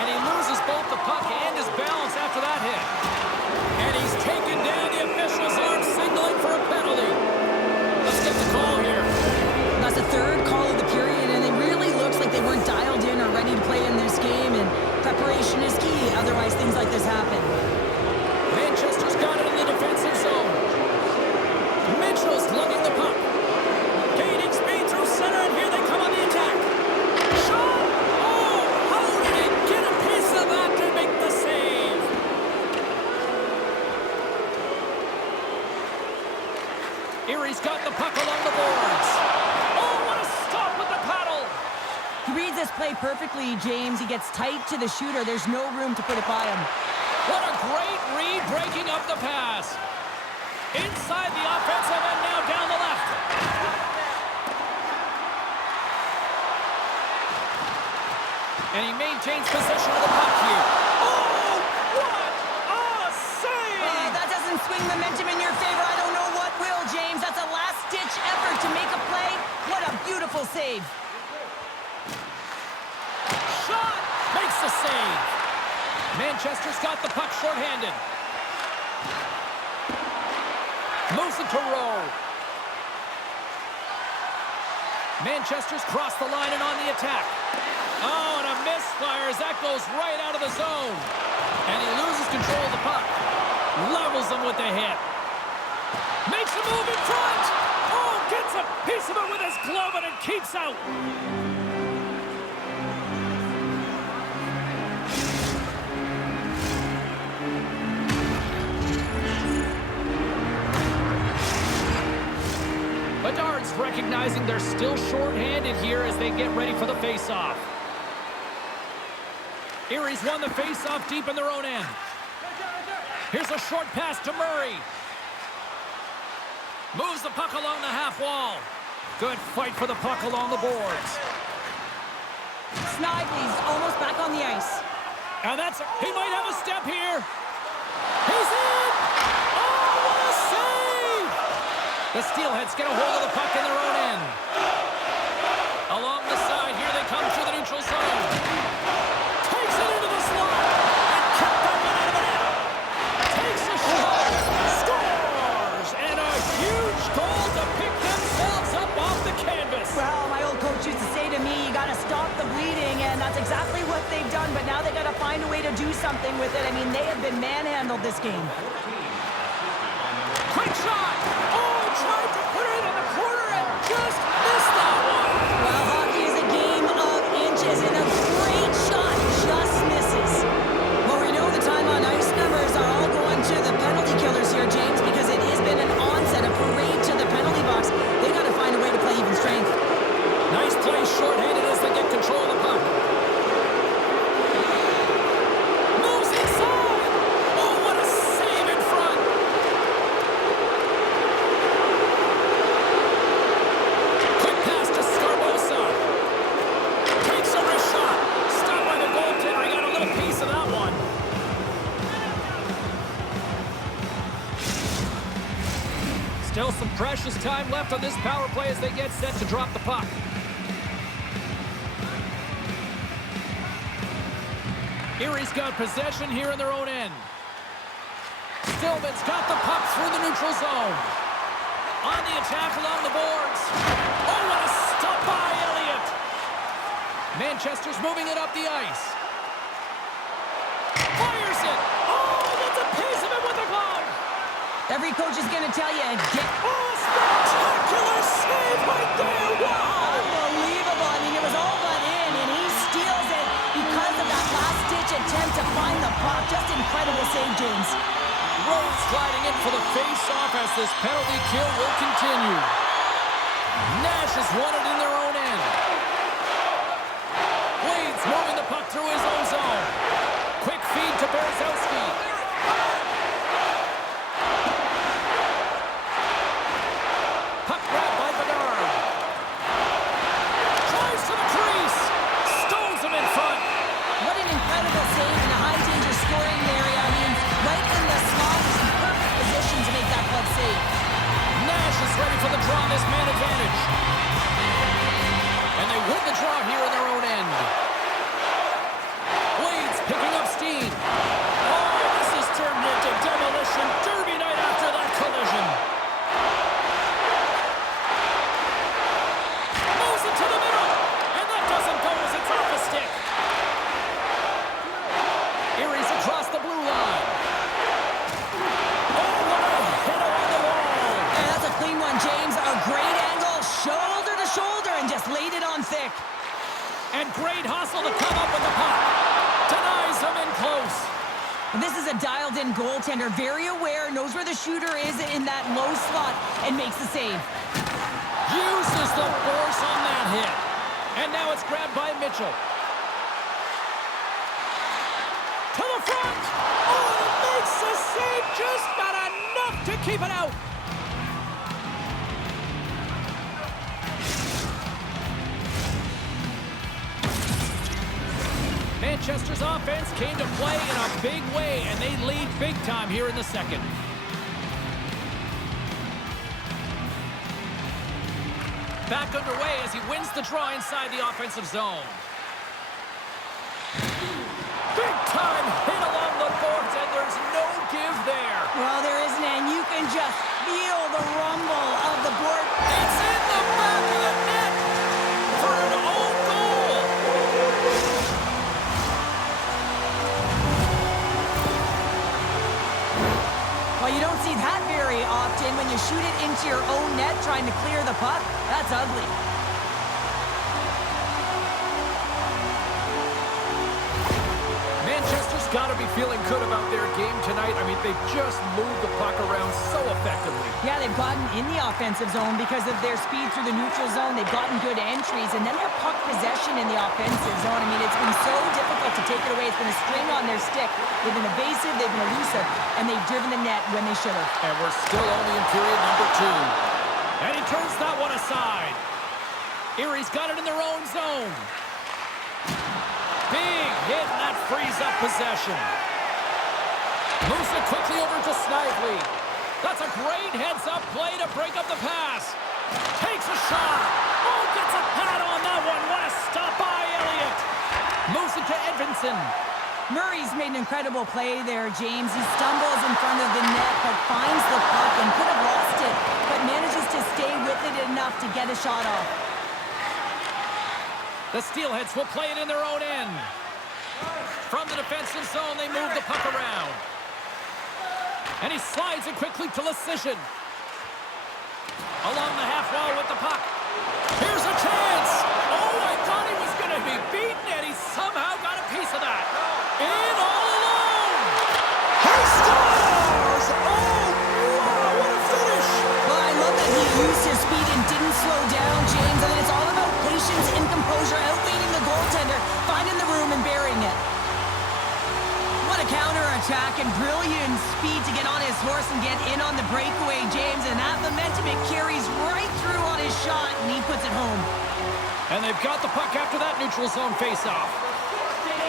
And he loses both the puck and his balance after that hit. And he's taken down. The official's arm signaling for a penalty. Let's get the call here. That's the third call of the period, and it really looks like they weren't dialed in or ready to play in this game, and preparation is key. Otherwise, things like this happen. Manchester's got it in the defensive zone. Mitchell's lugging the puck. Gaining speed through center, and here they come on the attack. Shot! Oh, how did he get a piece of that to make the save? Erie's got the puck along the boards. Oh, what a stop with the paddle! He reads this play perfectly, James. He gets tight to the shooter. There's no room to put it by him. What a great read, breaking up the pass. Inside the offensive end, now down the left. And he maintains possession of the puck here. Oh, what a save! That doesn't swing momentum in your favor. I don't know what will, James. That's a last-ditch effort to make a play. What a beautiful save. Shot! Makes the save. Manchester's got the puck shorthanded. Moves it to row. Manchester's crossed the line and on the attack. Oh, and a misfire as that goes right out of the zone. And he loses control of the puck. Levels them with the hit. Makes a move in front. Oh, gets a piece of it with his glove and it keeps out. Bedard's recognizing they're still short-handed here as they get ready for the face-off. Erie's won the face-off deep in their own end. Here's a short pass to Murray. Moves the puck along the half wall. Good fight for the puck along the boards. Snively's almost back on the ice. And he might have a step here. He's in! Oh, what a save! The Steelheads get a hold of the puck in their own end. Along the side, here they come through the neutral zone. Takes it into the slot. And kept up and out of it. Takes a shot. Scores! And a huge goal to pick themselves up off the canvas. Well, my old coach used to say to me, you got to stop the bleeding, and that's exactly what they've done, but now they got to find a way to do something with it. I mean, they have been manhandled this game. Quick shot! Oh, tried to put it in the corner and just missed that one. Well, hockey is a game of inches, and a great shot just misses. Well, we know the time on ice numbers are all going to the penalty killers here, James, because it has been an onset, a parade to the penalty box. They got to find a way to play even strength. Nice play, shorthanded as they get control of the puck. Moves inside! Oh, what a save in front! Quick pass to Scarbosa. Takes a wrist shot. Stopped by the goaltender. I got a little piece of that one. Still some precious time left on this power play as they get set to drop the puck. Erie's got possession here in their own end. Stillman's got the puck through the neutral zone. On the attack along the boards. Oh, what a stop by Elliott. Manchester's moving it up the ice. Fires it. Oh, that's a piece of it with the glove. Every coach is going to tell you, Oh, spectacular save right there. Wow. unbelievable. I mean, it was all but in, and he steals it because of that last-ditch attempt to find the puck. Just incredible save, James. Rhodes sliding in for the face-off as this penalty kill will continue. Nash has won it in their own end. Wade's moving the puck through his own zone. Quick feed to Berezowski. Puck grabbed by Bedard. Drives to the crease. Stones him in front. What an incredible save in a high-danger scoring area. I mean, right in the slot is in perfect position to make that club save. Nash is ready for the draw on this man advantage. And they win the draw here in their own end. Wade's picking up steam. Oh, this has turned into demolition derby night after that collision. Moves it to the middle. And that doesn't go as it's off a stick. Erie's across the blue line. Oh, what a hit along the wall. And that's a clean one, James. A great angle, shoulder to shoulder, and just laid it on thick. And great hustle to come up with the puck. Denies him in close. This is a dialed-in goaltender, very aware, knows where the shooter is in that low slot, and makes the save. Uses the force on that hit. And now it's grabbed by Mitchell. To the front. Oh, and it makes the save, just not enough to keep it out. Manchester's offense came to play in a big way, and they lead big time here in the second. Back underway as he wins the draw inside the offensive zone. Big time hit along the boards, and there's no give there. Well, there isn't, and you can just feel the rumble of the board. It's in the back of the net for an own goal. Well, you don't see that very often when you shoot it into your own net trying to clear the puck. That's ugly. Manchester's got to be feeling good about their game tonight. I mean, they've just moved the puck around so effectively. Yeah, they've gotten in the offensive zone because of their speed through the neutral zone. They've gotten good entries, and then their puck possession in the offensive zone. I mean, it's been so difficult to take it away. It's been a string on their stick. They've been evasive, they've been elusive, and they've driven the net when they should have. And we're still only in period number 2. And he turns that one aside. Erie's got it in their own zone. Big hit, and that frees up possession. Moves it quickly over to Snively. That's a great heads-up play to break up the pass. Takes a shot. Oh, gets a pad on that one. What a stop by Elliott. Moves it to Edvinson. Murray's made an incredible play there, James. He stumbles in front of the net, but finds the puck and could have lost it, but manages to stay with it enough to get a shot off. The Steelheads will play it in their own end. From the defensive zone, they move the puck around. And he slides it quickly to Lecision. Along the half wall with the puck. Here's a chance. Oh, I thought he was going to be beaten, and he somehow got a piece of that. In all alone. He scores! Oh, wow, what a finish. Well, I love that he used his speed and didn't slow down, James. I mean, it's all about patience and composure, outweighing the goaltender, finding the room and burying it. What a counter-attack and brilliant speed to get on his horse and get in on the breakaway, James. And that momentum, it carries right through on his shot, and he puts it home. And they've got the puck after that neutral zone face-off.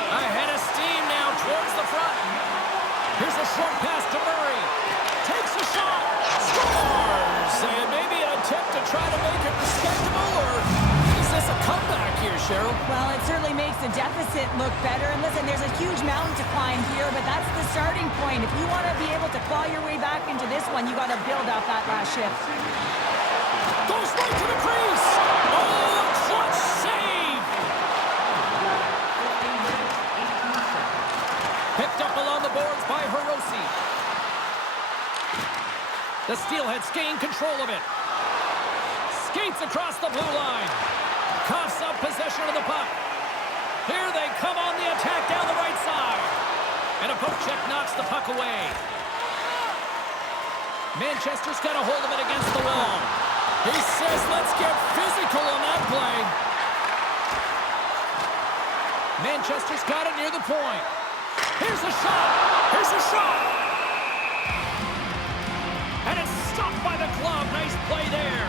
Ahead of steam now towards the front. Here's a short pass to Murray. Takes a shot. Scores! And maybe an attempt to try to make it respectable, or is this a comeback here, Cheryl? Well, it certainly makes the deficit look better. And listen, there's a huge mountain to climb here, but that's the starting point. If you want to be able to claw your way back into this one, you got to build up that last shift. Goes right to the crease. Oh, a clutch save. Picked up along the boards by Hirose. The Steelheads gain control of it. Skates across the blue line. Coughs up possession of the puck. Here they come on the attack down the right side. And a poke check knocks the puck away. Manchester's got a hold of it against the wall. He says, let's get physical on that play. Manchester's got it near the point. Here's a shot. Here's a shot. And it's stopped by the glove. Nice play there.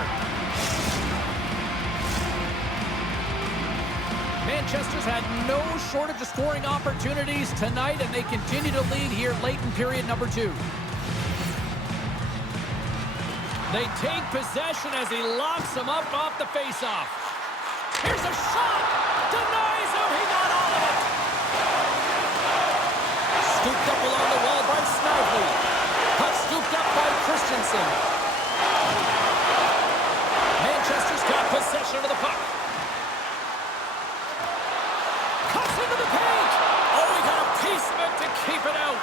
Manchester's had no shortage of scoring opportunities tonight, and they continue to lead here late in period number 2. They take possession as he locks him up off the faceoff. Here's a shot. Denies him. He got all of it. Scooped up along the wall by Snively. Puck scooped up by Christensen. Manchester's got possession of the puck. Cuts into the paint. Oh, he got a piece of it to keep it out.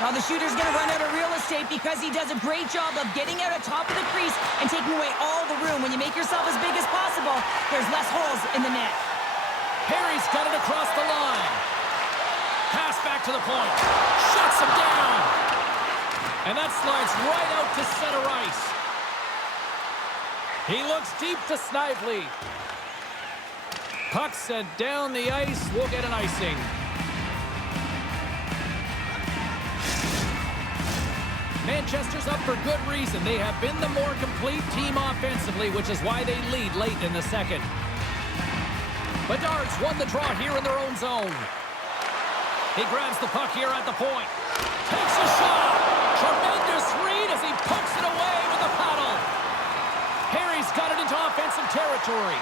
Well, the shooter's going to run out of real estate because he does a great job of getting out on top of the crease and taking away all the room. When you make yourself as big as possible, there's less holes in the net. Harry's got it across the line. Pass back to the point. Shuts him down. And that slides right out to center ice. He looks deep to Snively. Puck sent down the ice. We'll get an icing. Manchester's up for good reason. They have been the more complete team offensively, which is why they lead late in the second. Bedard's won the draw here in their own zone. He grabs the puck here at the point. Takes a shot. Tremendous read as he pokes it away with a paddle. Harry's got it into offensive territory.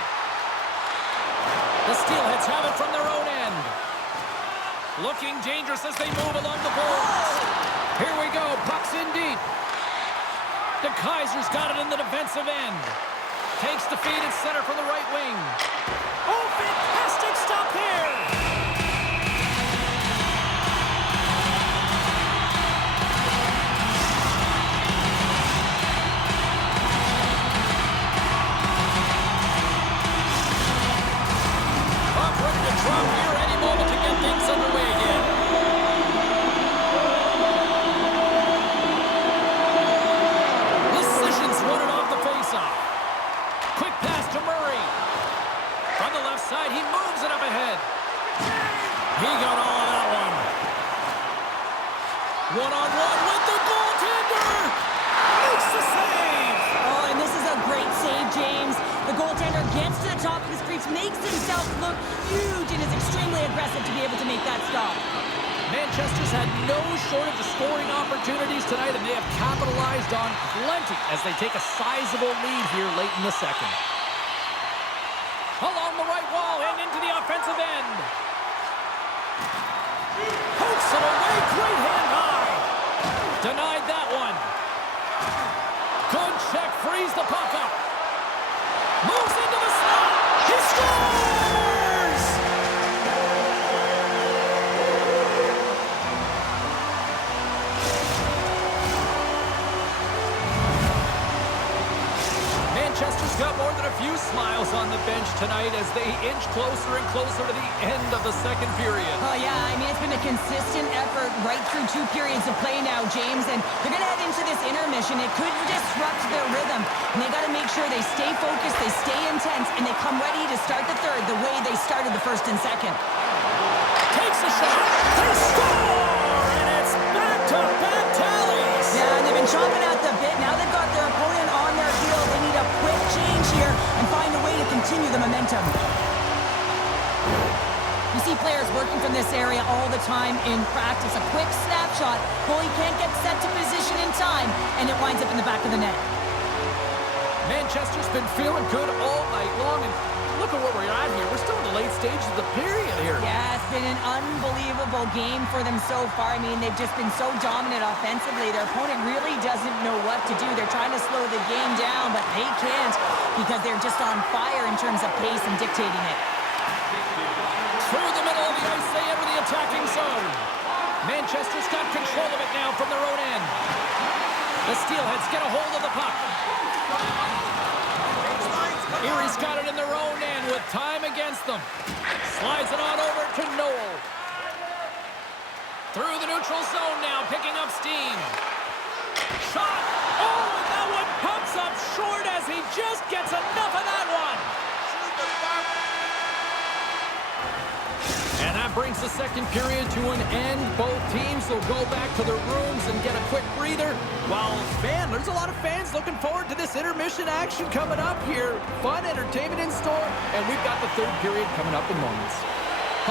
The Steelheads have it from their own end. Looking dangerous as they move along the boards. Here we go. Puck's in deep. De Keyser's got it in the defensive end. Takes the feed at center from the right wing. Oh, fantastic stop here. Puck ready to drop here any moment to get things underway again. He got all of that one. One-on-one with the goaltender. Makes the save. Oh, and this is a great save, James. The goaltender gets to the top of his crease, makes himself look huge, and is extremely aggressive to be able to make that stop. Manchester's had no shortage of scoring opportunities tonight, and they have capitalized on plenty as they take a sizable lead here late in the second. Along the right wall and into the offensive end. Pokes it away, great hand high. Denied that one. Good check, frees the puck up. Moves into the slot. He scores! Manchester's got more than a few smiles on the bench tonight as they inch closer and closer to the end of the second period. Oh, yeah, I mean, it's been a consistent effort right through 2 periods of play now, James, and they're going to head into this intermission. It could disrupt their rhythm, and they got to make sure they stay focused, they stay intense, and they come ready to start the third the way they started the first and second. Takes a shot. They score! And it's back-to-back tallies. Yeah, and they've been chomping at the bit. Now they've got their opponent on their heels. They need a quick change here and find a way to continue the momentum. You see players working from this area all the time in practice. A quick snapshot. Goalie can't get set to position in time, and it winds up in the back of the net. Manchester's been feeling good all night long, and look at where we're at here. We're still in the late stages of the period here. Yeah, it's been an unbelievable game for them so far. I mean, they've just been so dominant offensively. Their opponent really doesn't know what to do. They're trying to slow the game down, but they can't because they're just on fire in terms of pace and dictating it. Through the middle of the ice, they enter the attacking zone. Manchester's got control of it now from their own end. The Steelheads get a hold of the puck. Erie's got it in their own end with time against them. Slides it on over to Noel. Through the neutral zone now, picking up steam. Shot! Oh, and that one pops up short as he just gets enough of that one. And that brings the second period to an end. Both teams will go back to their rooms and get a quick breather. While there's a lot of fans looking forward to this intermission action coming up here. Fun entertainment in store, and we've got the third period coming up in moments.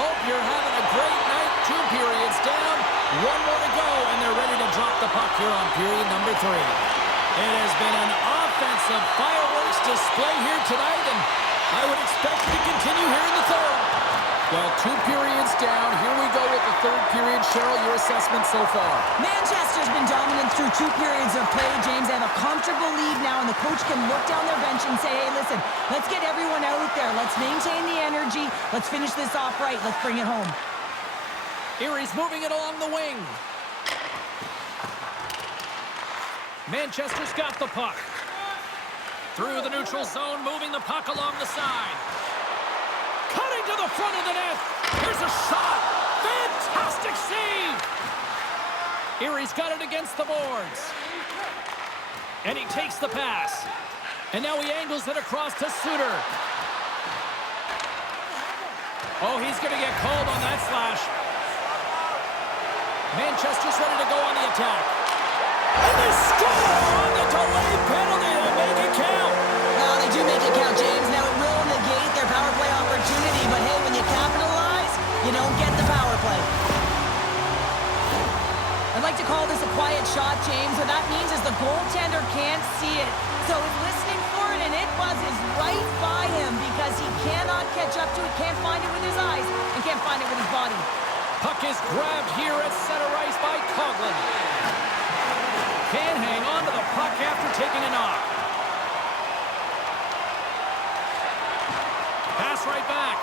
Hope you're having a great night. 2 periods down, 1 more to go, and they're ready to drop the puck here on period number 3. It has been an offensive fireworks display here tonight, and I would expect it to continue here in the third. Well, 2 periods down. Here we go with the third period. Cheryl, your assessment so far? Manchester's been dominant through 2 periods of play, James. They have a comfortable lead now, and the coach can look down their bench and say, hey, listen, let's get everyone out there. Let's maintain the energy. Let's finish this off right. Let's bring it home. Erie's moving it along the wing. Manchester's got the puck. Through the neutral zone, moving the puck along the side. Cutting to the front of the net. Here's a shot. Fantastic save. Erie's got it against the boards. And he takes the pass. And now he angles it across to Suter. Oh, he's going to get called on that slash. Manchester's ready to go on the attack. And they score on the delayed penalty. They make it count. No, they do make it count, James. Now it will negate their power play opportunity, but hey, when you capitalize, you don't get the power play. I'd like to call this a quiet shot, James. What that means is the goaltender can't see it. So he's listening for it, and it buzzes right by him because he cannot catch up to it, can't find it with his eyes, and can't find it with his body. Puck is grabbed here at center ice by Coughlin. Can't hang on to the puck after taking a knock. Pass right back.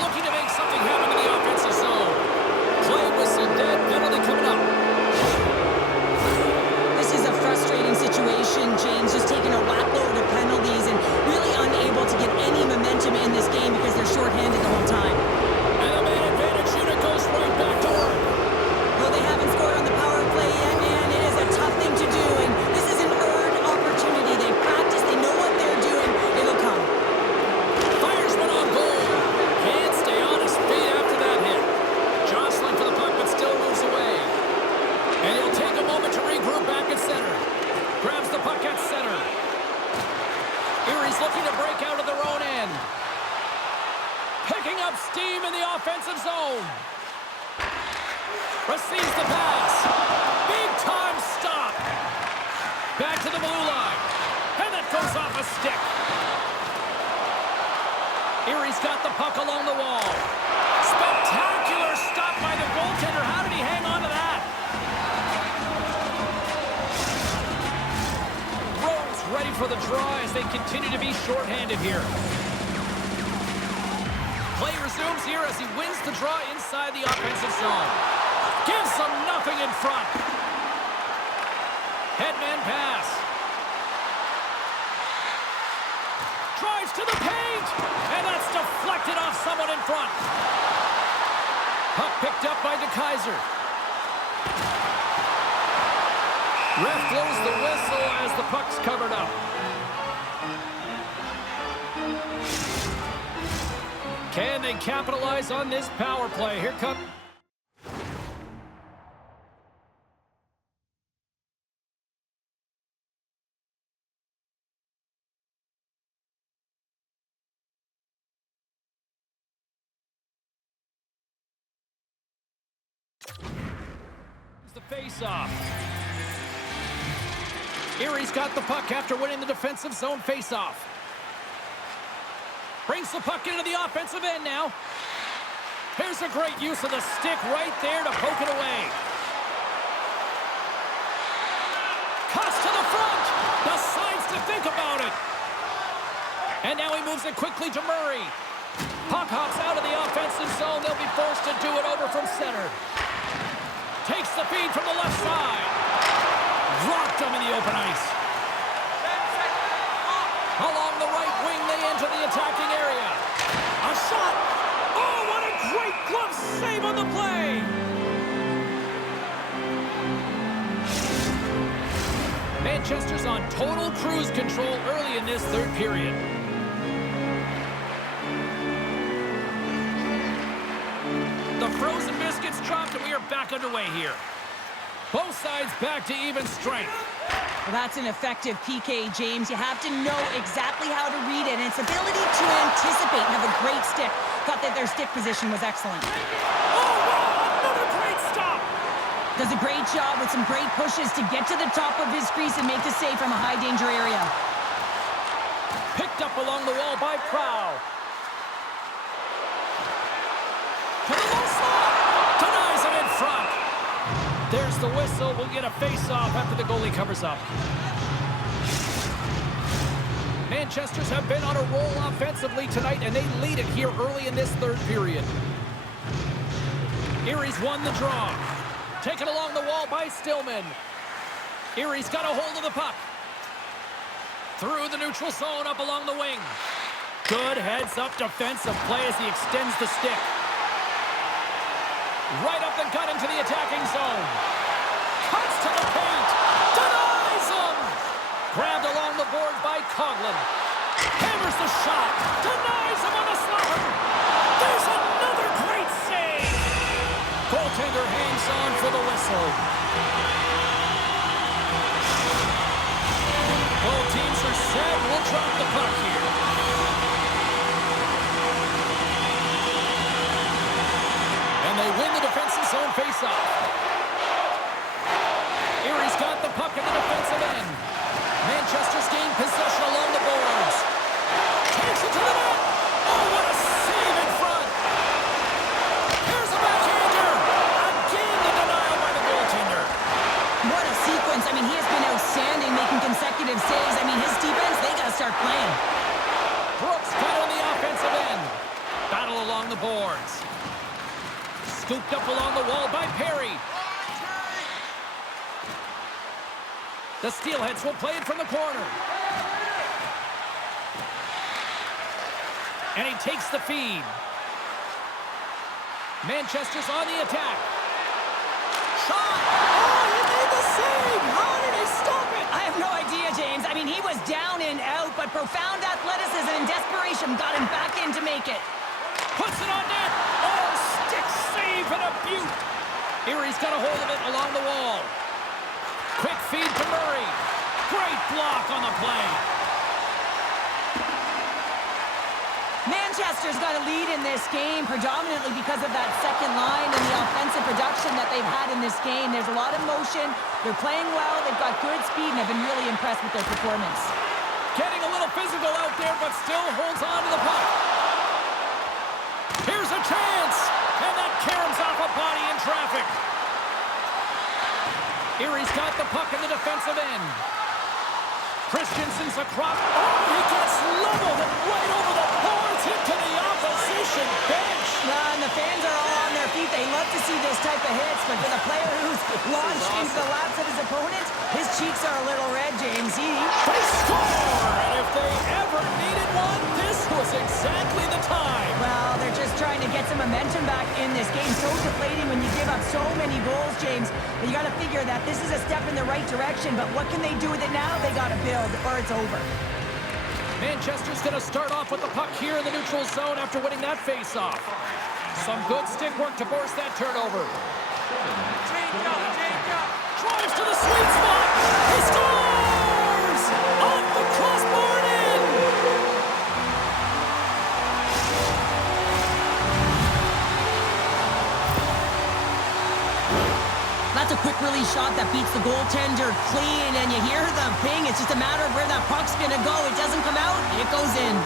Looking to make something happen in the offensive zone. Play whistle dead, penalty coming up. This is a frustrating situation, James, just taking a whack load of penalties and really unable to get any momentum in this game because they're shorthanded the whole time. And the man advantage unit goes right back to work. Well, they haven't scored on the power play yet, man. It is a tough thing to do, and this is an earned opportunity. They practice, they know what they're doing. It'll come. Fires one on goal. Can't stay on Erie's looking to break out of their own end. Picking up steam in the offensive zone. Receives the pass. Big time stop. Back to the blue line. And that goes off a stick. Erie's got the puck along the wall. Spectacular stop by the goaltender. How did he hang on to that? Rose ready for the draw as they continue to be shorthanded here. Play resumes here as he wins the draw inside the offensive zone. Gives them nothing in front. Headman pass. Drives to the paint. And that's deflected off someone in front. Puck picked up by DeKaiser. Ref blows the whistle as the puck's covered up. Can they capitalize on this power play? Here comes... the face-off. Erie's got the puck after winning the defensive zone face-off. Brings the puck into the offensive end now. Here's a great use of the stick right there to poke it away. Cuts to the front. Decides to think about it. And now he moves it quickly to Murray. Puck hops out of the offensive zone. They'll be forced to do it over from center. Takes the feed from the left side. Dropped him in the open ice. Along the right wing, they enter the attacking area. A shot. Oh, what a great glove save on the play. Manchester's on total cruise control early in this third period. The frozen biscuits dropped, and we are back underway here. Both sides back to even strength. Well, that's an effective PK, James. You have to know exactly how to read it, and its ability to anticipate and have a great stick. Thought that their stick position was excellent. Oh, wow! Another great stop! Does a great job with some great pushes to get to the top of his crease and make the save from a high-danger area. Picked up along the wall by Prow. To the low slot. Denies it in front. There's the whistle. We'll get a face-off after the goalie covers up. Manchester's have been on a roll offensively tonight, and they lead it here early in this third period. Erie's won the draw. Taken along the wall by Stillman. Erie's got a hold of the puck. Through the neutral zone, up along the wing. Good heads-up defensive play as he extends the stick. Right up the gut into the attacking zone. Cuts to the paint. Denies him. Grabbed along the board by Coughlin. Hammers the shot. Denies him on a slapper. There's another great save. Goaltender hangs on for the whistle. Both teams are set. We'll drop the puck here. And they win the defensive zone faceoff. Erie's got the puck in the defensive end. Manchester's gained possession along the boards. Takes it to the net. Oh, what a save in front. Here's a backhander. Again, the denial by the goaltender. What a sequence. I mean, he has been outstanding, making consecutive saves. I mean, his defense, they got to start playing. Brooks got on the offensive end. Battle along the boards. Scooped up along the wall by Perry. The Steelheads will play it from the corner. And he takes the feed. Manchester's on the attack. Shot! Oh, he made the save! How did he stop it? I have no idea, James. I mean, he was down and out, but profound athleticism and desperation got him back in to make it. Puts it on net. Oh, stick save and a beaut. Erie's got a hold of it along the wall. Quick feed to Murray. Great block on the play. Manchester's got a lead in this game predominantly because of that second line and the offensive production that they've had in this game. There's a lot of motion. They're playing well. They've got good speed, and I've been really impressed with their performance. Getting a little physical out there, but still holds on to the puck. Here's a chance, and that caroms off a body in traffic. Erie's got the puck in the defensive end. Christensen's across. Oh, he gets leveled and right over the boards into the opposition bench. And the fans are all on their feet. They love to see this type of hits, but for the player who's launched into the laps of his opponent, his cheeks are a little red, James. They score! And if they ever needed one, this was exactly the time. Well, they're just trying to get some momentum back in this game. So deflating when you give up so many goals, James. But you got to figure that this is a step in the right direction, but what can they do with it now? They got to build, or it's over. Manchester's going to start off with the puck here in the neutral zone after winning that face-off. Some good stick work to force that turnover. Drives to the sweet spot. He scores! Off the crossbar and in! That's a quick release shot that beats the goaltender clean, and you hear the ping. It's just a matter of where that puck's going to go. It doesn't come out, it goes in.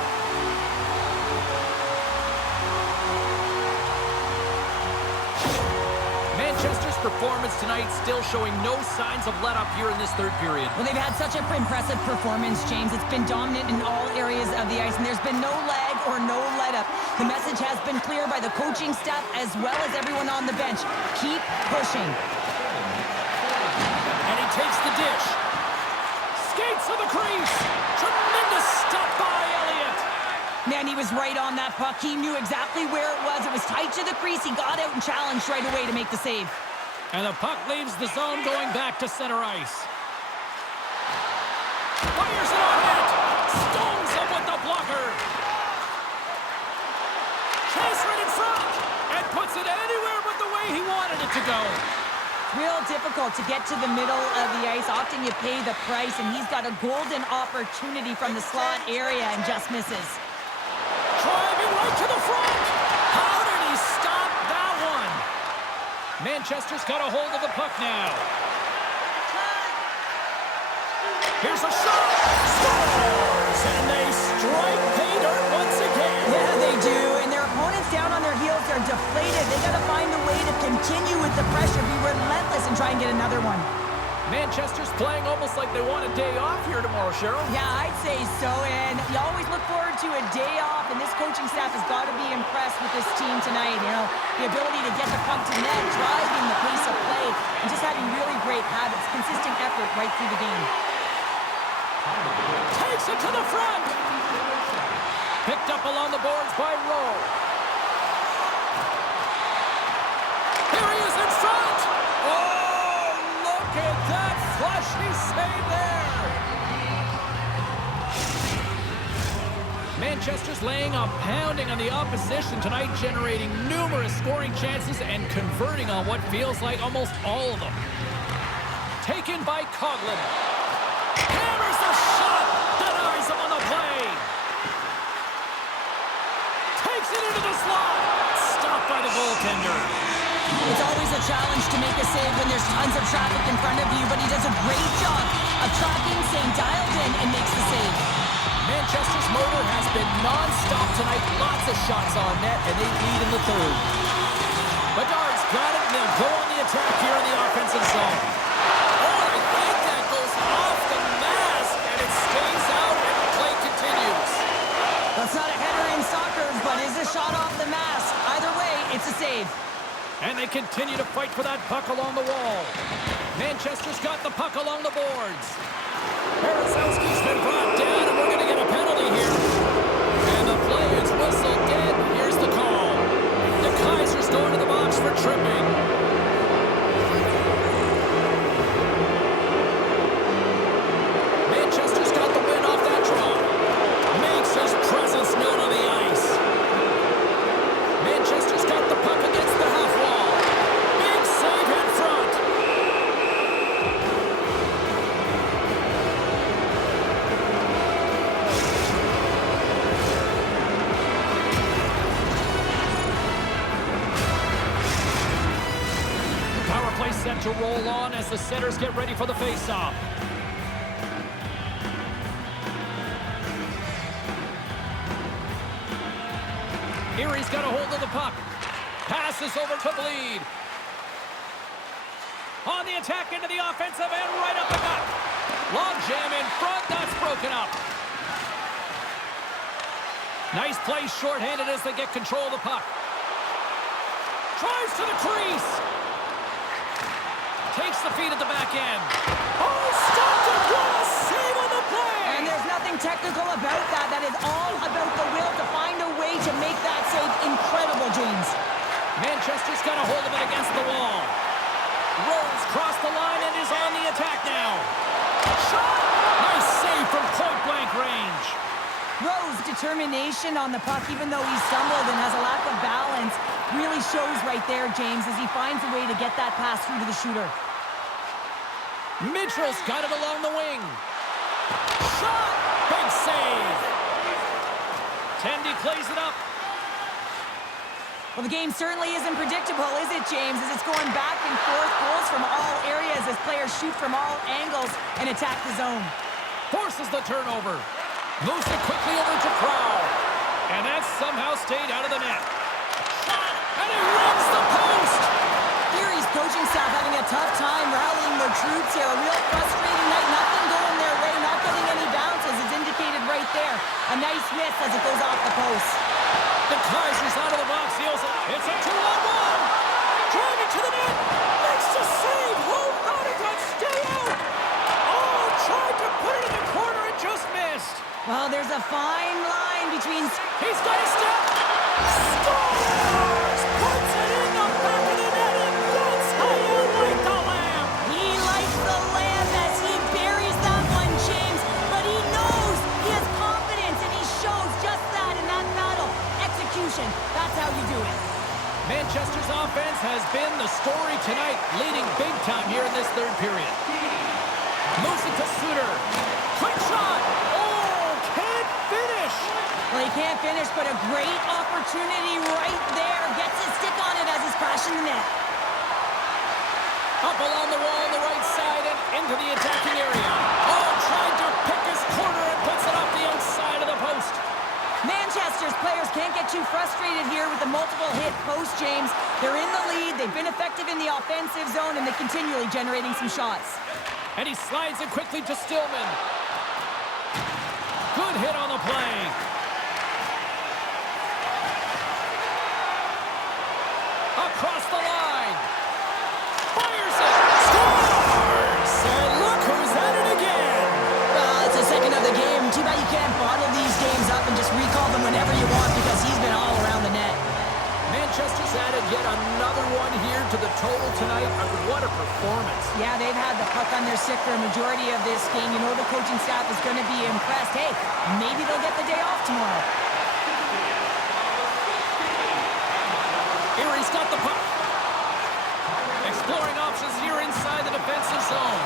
Manchester's performance tonight still showing no signs of let-up here in this third period. Well, they've had such an impressive performance, James. It's been dominant in all areas of the ice, and there's been no lag or no let-up. The message has been clear by the coaching staff as well as everyone on the bench. Keep pushing. And he takes the dish. Skates to the crease. Tremendous stop by Elliott. Man, he was right on that puck. He knew exactly where it was. It was tight to the crease. He got out and challenged right away to make the save. And the puck leaves the zone going back to center ice. Fires it on net. Stones him with the blocker. Chase right in front. And puts it anywhere but the way he wanted it to go. Real difficult to get to the middle of the ice. Often you pay the price, and he's got a golden opportunity from the slot area and just misses. Driving right to the front. How did he stop that one? Manchester's got a hold of the puck now. Here's a shot. Scores! And they strike pay dirt once again. Yeah, they do. And their opponents down on their heels, they're deflated. They got to find a way to continue with the pressure, be relentless, and try and get another one. Manchester's playing almost like they want a day off here tomorrow, Cheryl. Yeah, I'd say so, and you always look forward to a day off, and this coaching staff has got to be impressed with this team tonight. You know, the ability to get the puck to net, driving the pace of play, and just having really great habits, consistent effort right through the game. Takes it to the front. Picked up along the boards by Rowe. Here he is in front. Oh, look at that flashy save there. Manchester's laying a pounding on the opposition tonight, generating numerous scoring chances and converting on what feels like almost all of them. Taken by Coughlin. Hammers the shot. Denies him on the play. Takes it into the slot. Stopped by the goaltender. It's always a challenge to make a save when there's tons of traffic in front of you, but he does a great job of tracking, staying dialed in, and makes the save. Manchester's motor has been non-stop tonight. Lots of shots on net, and they lead in the third. Bedard's got it, and they'll go on the attack here in the offensive zone. Oh, I think that goes off the mask, and it stays out, and play continues. That's not a header in soccer, but is a shot off the mask. Either way, it's a save. And they continue to fight for that puck along the wall. Manchester's got the puck along the boards. Berezowski's been brought down, and we're going to get a penalty here. And the play is whistled dead. Here's the call. De Keyser's going to the box for tripping. Manchester's got the win off that draw. Makes his presence known on the ice. Manchester's got the puck against the half wall. Big save in front. to roll on as the centers get ready for the faceoff. Erie's got a hold of the puck. Passes over to Bleed. On the attack into the offensive end, right up the gut. Long jam in front, that's broken up. Nice play shorthanded as they get control of the puck. Drives to the crease. Takes the feed at the back end. Oh, stopped it! What a save on the play! And there's nothing technical about that. That is all about the will to find a way to make that save incredible, James. Manchester's got a hold of it against the wall. Rose crossed the line and is on the attack now. Shot! Nice save from point-blank range. Rowe's determination on the puck, even though he stumbled and has a lack of balance, really shows right there, James, as he finds a way to get that pass through to the shooter. Mitchell's got it along the wing. Shot! Big save. Tendy plays it up. Well, the game certainly isn't predictable, is it, James? As it's going back and forth, goals from all areas as players shoot from all angles and attack the zone. Forces the turnover. Moves it quickly over to Crow. And that somehow stayed out of the net. And he rings the post! Erie's coaching staff having a tough time rallying their troops here. A real frustrating night. Nothing going their way. Not getting any bounces. It's indicated right there. A nice miss as it goes off the post. The Kaiser's out of the box. Heels it. It's a 2-on-1. Drive it to the net. Makes the save. How did that stay out? Oh, tried to put it in the corner and just missed. Well, there's a fine line between... He's got a step. Scores! Puts it in the back of the net, and that's how you like the lamp. He likes the lamp as he buries that one, James. But he knows he has confidence, and he shows just that in that battle. Execution. That's how you do it. Manchester's offense has been the story tonight, leading big time here in this third period. Moves it to Suter. Quick shot. Oh, can't finish. Well, he can't finish, but a great opportunity right there. Gets his stick on it as he's crashing the net. Up along the wall on the right side and into the attacking area. Oh, trying to pick his corner and puts it off the outside of the post. Manchester's players can't get too frustrated here with the multiple hit post, James. They're in the lead. They've been effective in the offensive zone, and they're continually generating some shots. And he slides it quickly to Stillman. Good hit on the play. Across the line. Fires it. Scores! And look who's at it again. Well, it's the second of the game. Too bad you can't bottle these games up and just recall them whenever you want because he's been all around the net. Manchester's added yet another one here to the total tonight. What a performance. Yeah, they've had the puck on their stick for a majority of this game. You know the coaching staff is going to be impressed. Hey, maybe they'll get the day off tomorrow. Erie's got the puck. Exploring options here inside the defensive zone.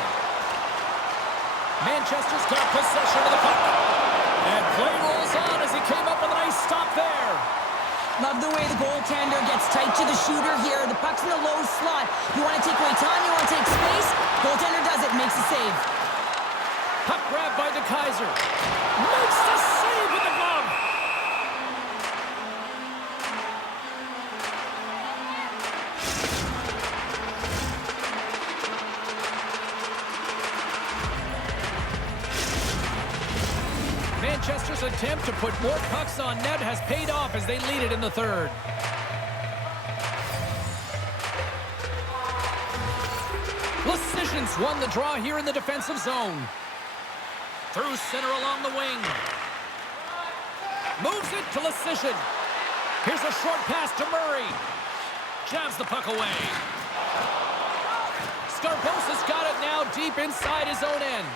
Manchester's got possession of the puck. And play rolls on as he came up with a nice stop there. Love the way the goaltender gets tight to the shooter here. The puck's in the low slot. You want to take away time, you want to take space. Goaltender does it, makes the save. Puck grabbed by De Kaiser. Makes the save with the glove. Manchester's attempt to put more pucks on net has paid off as they lead it in the third. Lecision's won the draw here in the defensive zone. Through center along the wing. Moves it to Lecision. Here's a short pass to Murray. Jabs the puck away. Scarbosa's got it now deep inside his own end.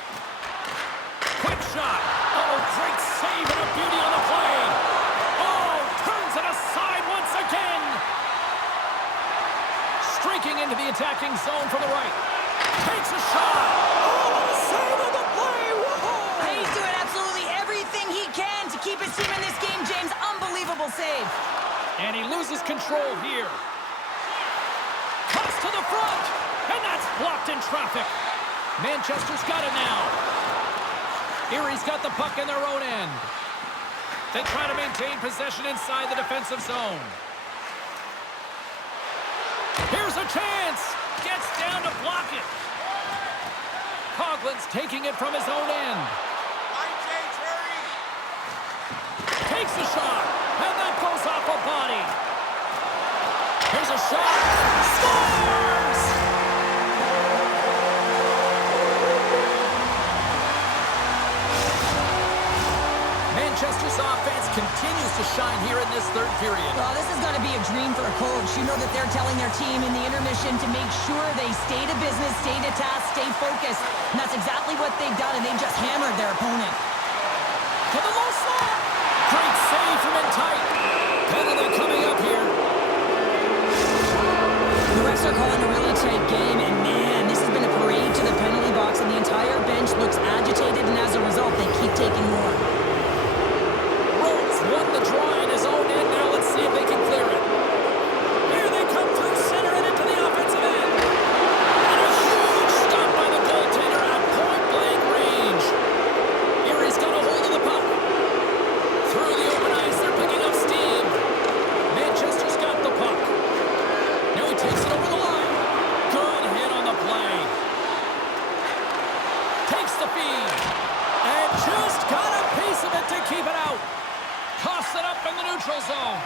Quick shot. Oh, great save and a beauty on the play. Oh, turns it aside once again. Streaking into the attacking zone from the right. Takes a shot. Oh, save of the play. Whoa. He's doing absolutely everything he can to keep his team in this game, James. Unbelievable save. And he loses control here. Cuts to the front. And that's blocked in traffic. Manchester's got it now. Erie's got the puck in their own end. They try to maintain possession inside the defensive zone. Here's a chance. Gets down to block it. Coughlin's taking it from his own end. Takes a shot, and that goes off a body. Here's a shot. Scores! Manchester's offense continues to shine here in this third period. Well, this is going to be a dream for a coach. You know that they're telling their team in the intermission to make sure they stay to business, stay to task, stay focused. And that's exactly what they've done, and they've just hammered their opponent. To the low slot. Great save from in tight. Penalty coming up here. The refs are calling a really tight game, and man, this has been a parade to the penalty box, and the entire bench looks agitated, and as a result, they keep taking more. Rhodes won the draw in his own end. Now let's see if they can clear it. Here they come through center and into the offensive end. And a huge stop by the goaltender at point-blank range. Erie's got a hold of the puck. Through the open ice, they're picking up steam. Manchester's got the puck. Now he takes it over the line. Good hit on the play. Takes the feed. And just got a piece of it to keep it out. Toss it up in the neutral zone.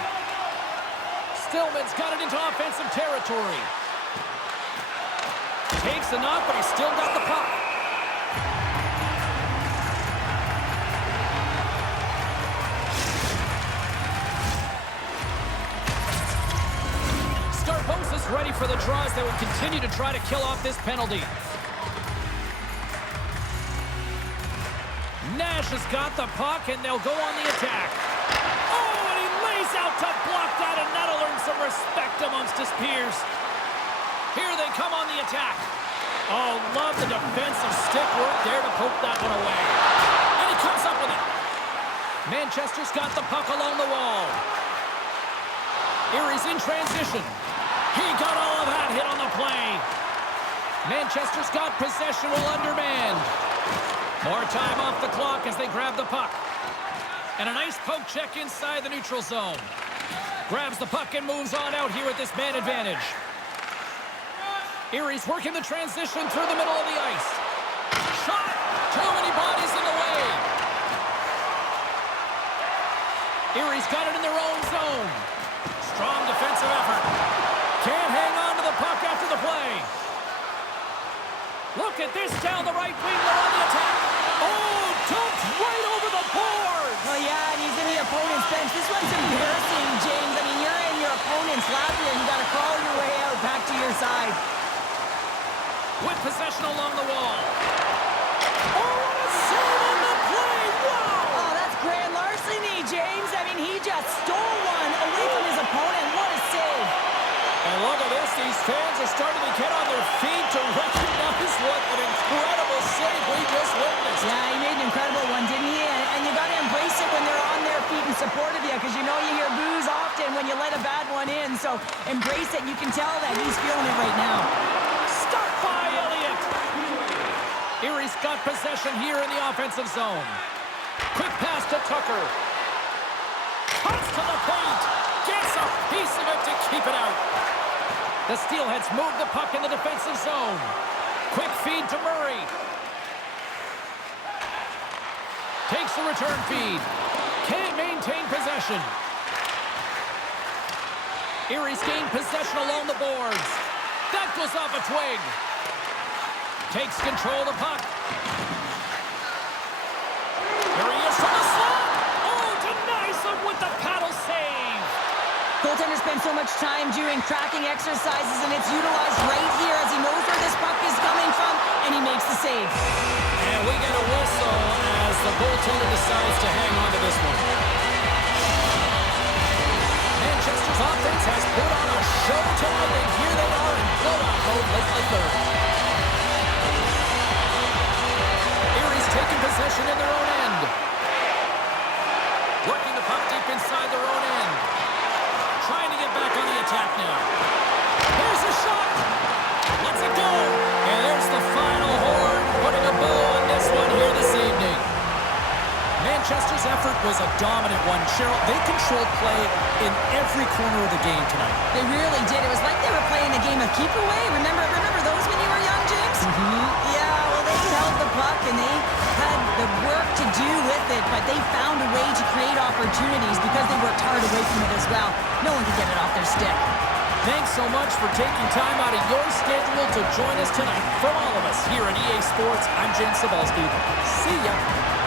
Stillman's got it into offensive territory. Takes the knock, but he's still got the puck. Scarbosa's ready for the draws that will continue to try to kill off this penalty. Nash has got the puck, and they'll go on the attack. Oh, and he lays out to block that, and that'll earn some respect amongst his peers. Here they come on the attack. Oh, love the defensive stick work there to poke that one away. And he comes up with it. Manchester's got the puck along the wall. Erie's in transition. He got all of that hit on the play. Manchester's got possession while undermanned. More time off the clock as they grab the puck. And a nice poke check inside the neutral zone. Grabs the puck and moves on out here with this man advantage. Erie's working the transition through the middle of the ice. Shot! Too many bodies in the way. Erie's got it in their own zone. Strong defensive effort. Can't hang on to the puck after the play. Look at this down the right wing. They're on the attack. Oh, dumped right over the boards. Oh, yeah, and he's in the opponent's bench. This one's embarrassing, James. I mean, you're in your opponent's lap here, and you got to crawl your way out back to your side. With possession along the wall. Oh, what a save on the play. Wow. Oh, that's grand larceny, James. I mean, he just stole one away from his opponent. What a save. And look at this. These fans are starting to get on their feet to recognize what an incredible save we just witnessed. Yeah, he made an incredible one, didn't he? And you got to embrace it when they're on their feet in support of you, because you know you hear boos often when you let a bad one in. So embrace it. You can tell that he's feeling it right now. Stop by Elliott. Erie's got possession here in the offensive zone. Quick pass to Tucker. Cuts to the paint. Gets a piece of it to keep it out. The Steelheads move the puck in the defensive zone. Quick feed to Murray. Takes the return feed. Can't maintain possession. Erie's gained possession along the boards. That goes off a twig. Takes control of the puck. Here he is from the slot. Oh, denies him with the paddle save. Goaltender spends so much time doing tracking exercises, and it's utilized right here as he knows where this puck is coming from, and he makes the save. And we get a whistle as the goaltender decides to hang on to this one. Manchester's offense has put on a show tonight, and here they are in blowout mode late in the third. Erie's taking possession in their own end. Working the puck deep inside their own end. Trying to get back on the attack now. Here's a shot. Let's it go. Erie effort was a dominant one. Cheryl, they controlled play in every corner of the game tonight. They really did. It was like they were playing a game of keep away. Remember those when you were young, James? Yeah, well, they held the puck and they had the work to do with it, but they found a way to create opportunities because they worked hard away from it as well. No one could get it off their stick. Thanks so much for taking time out of your schedule to join us tonight. From all of us here at EA Sports, I'm James Cebulski. See ya.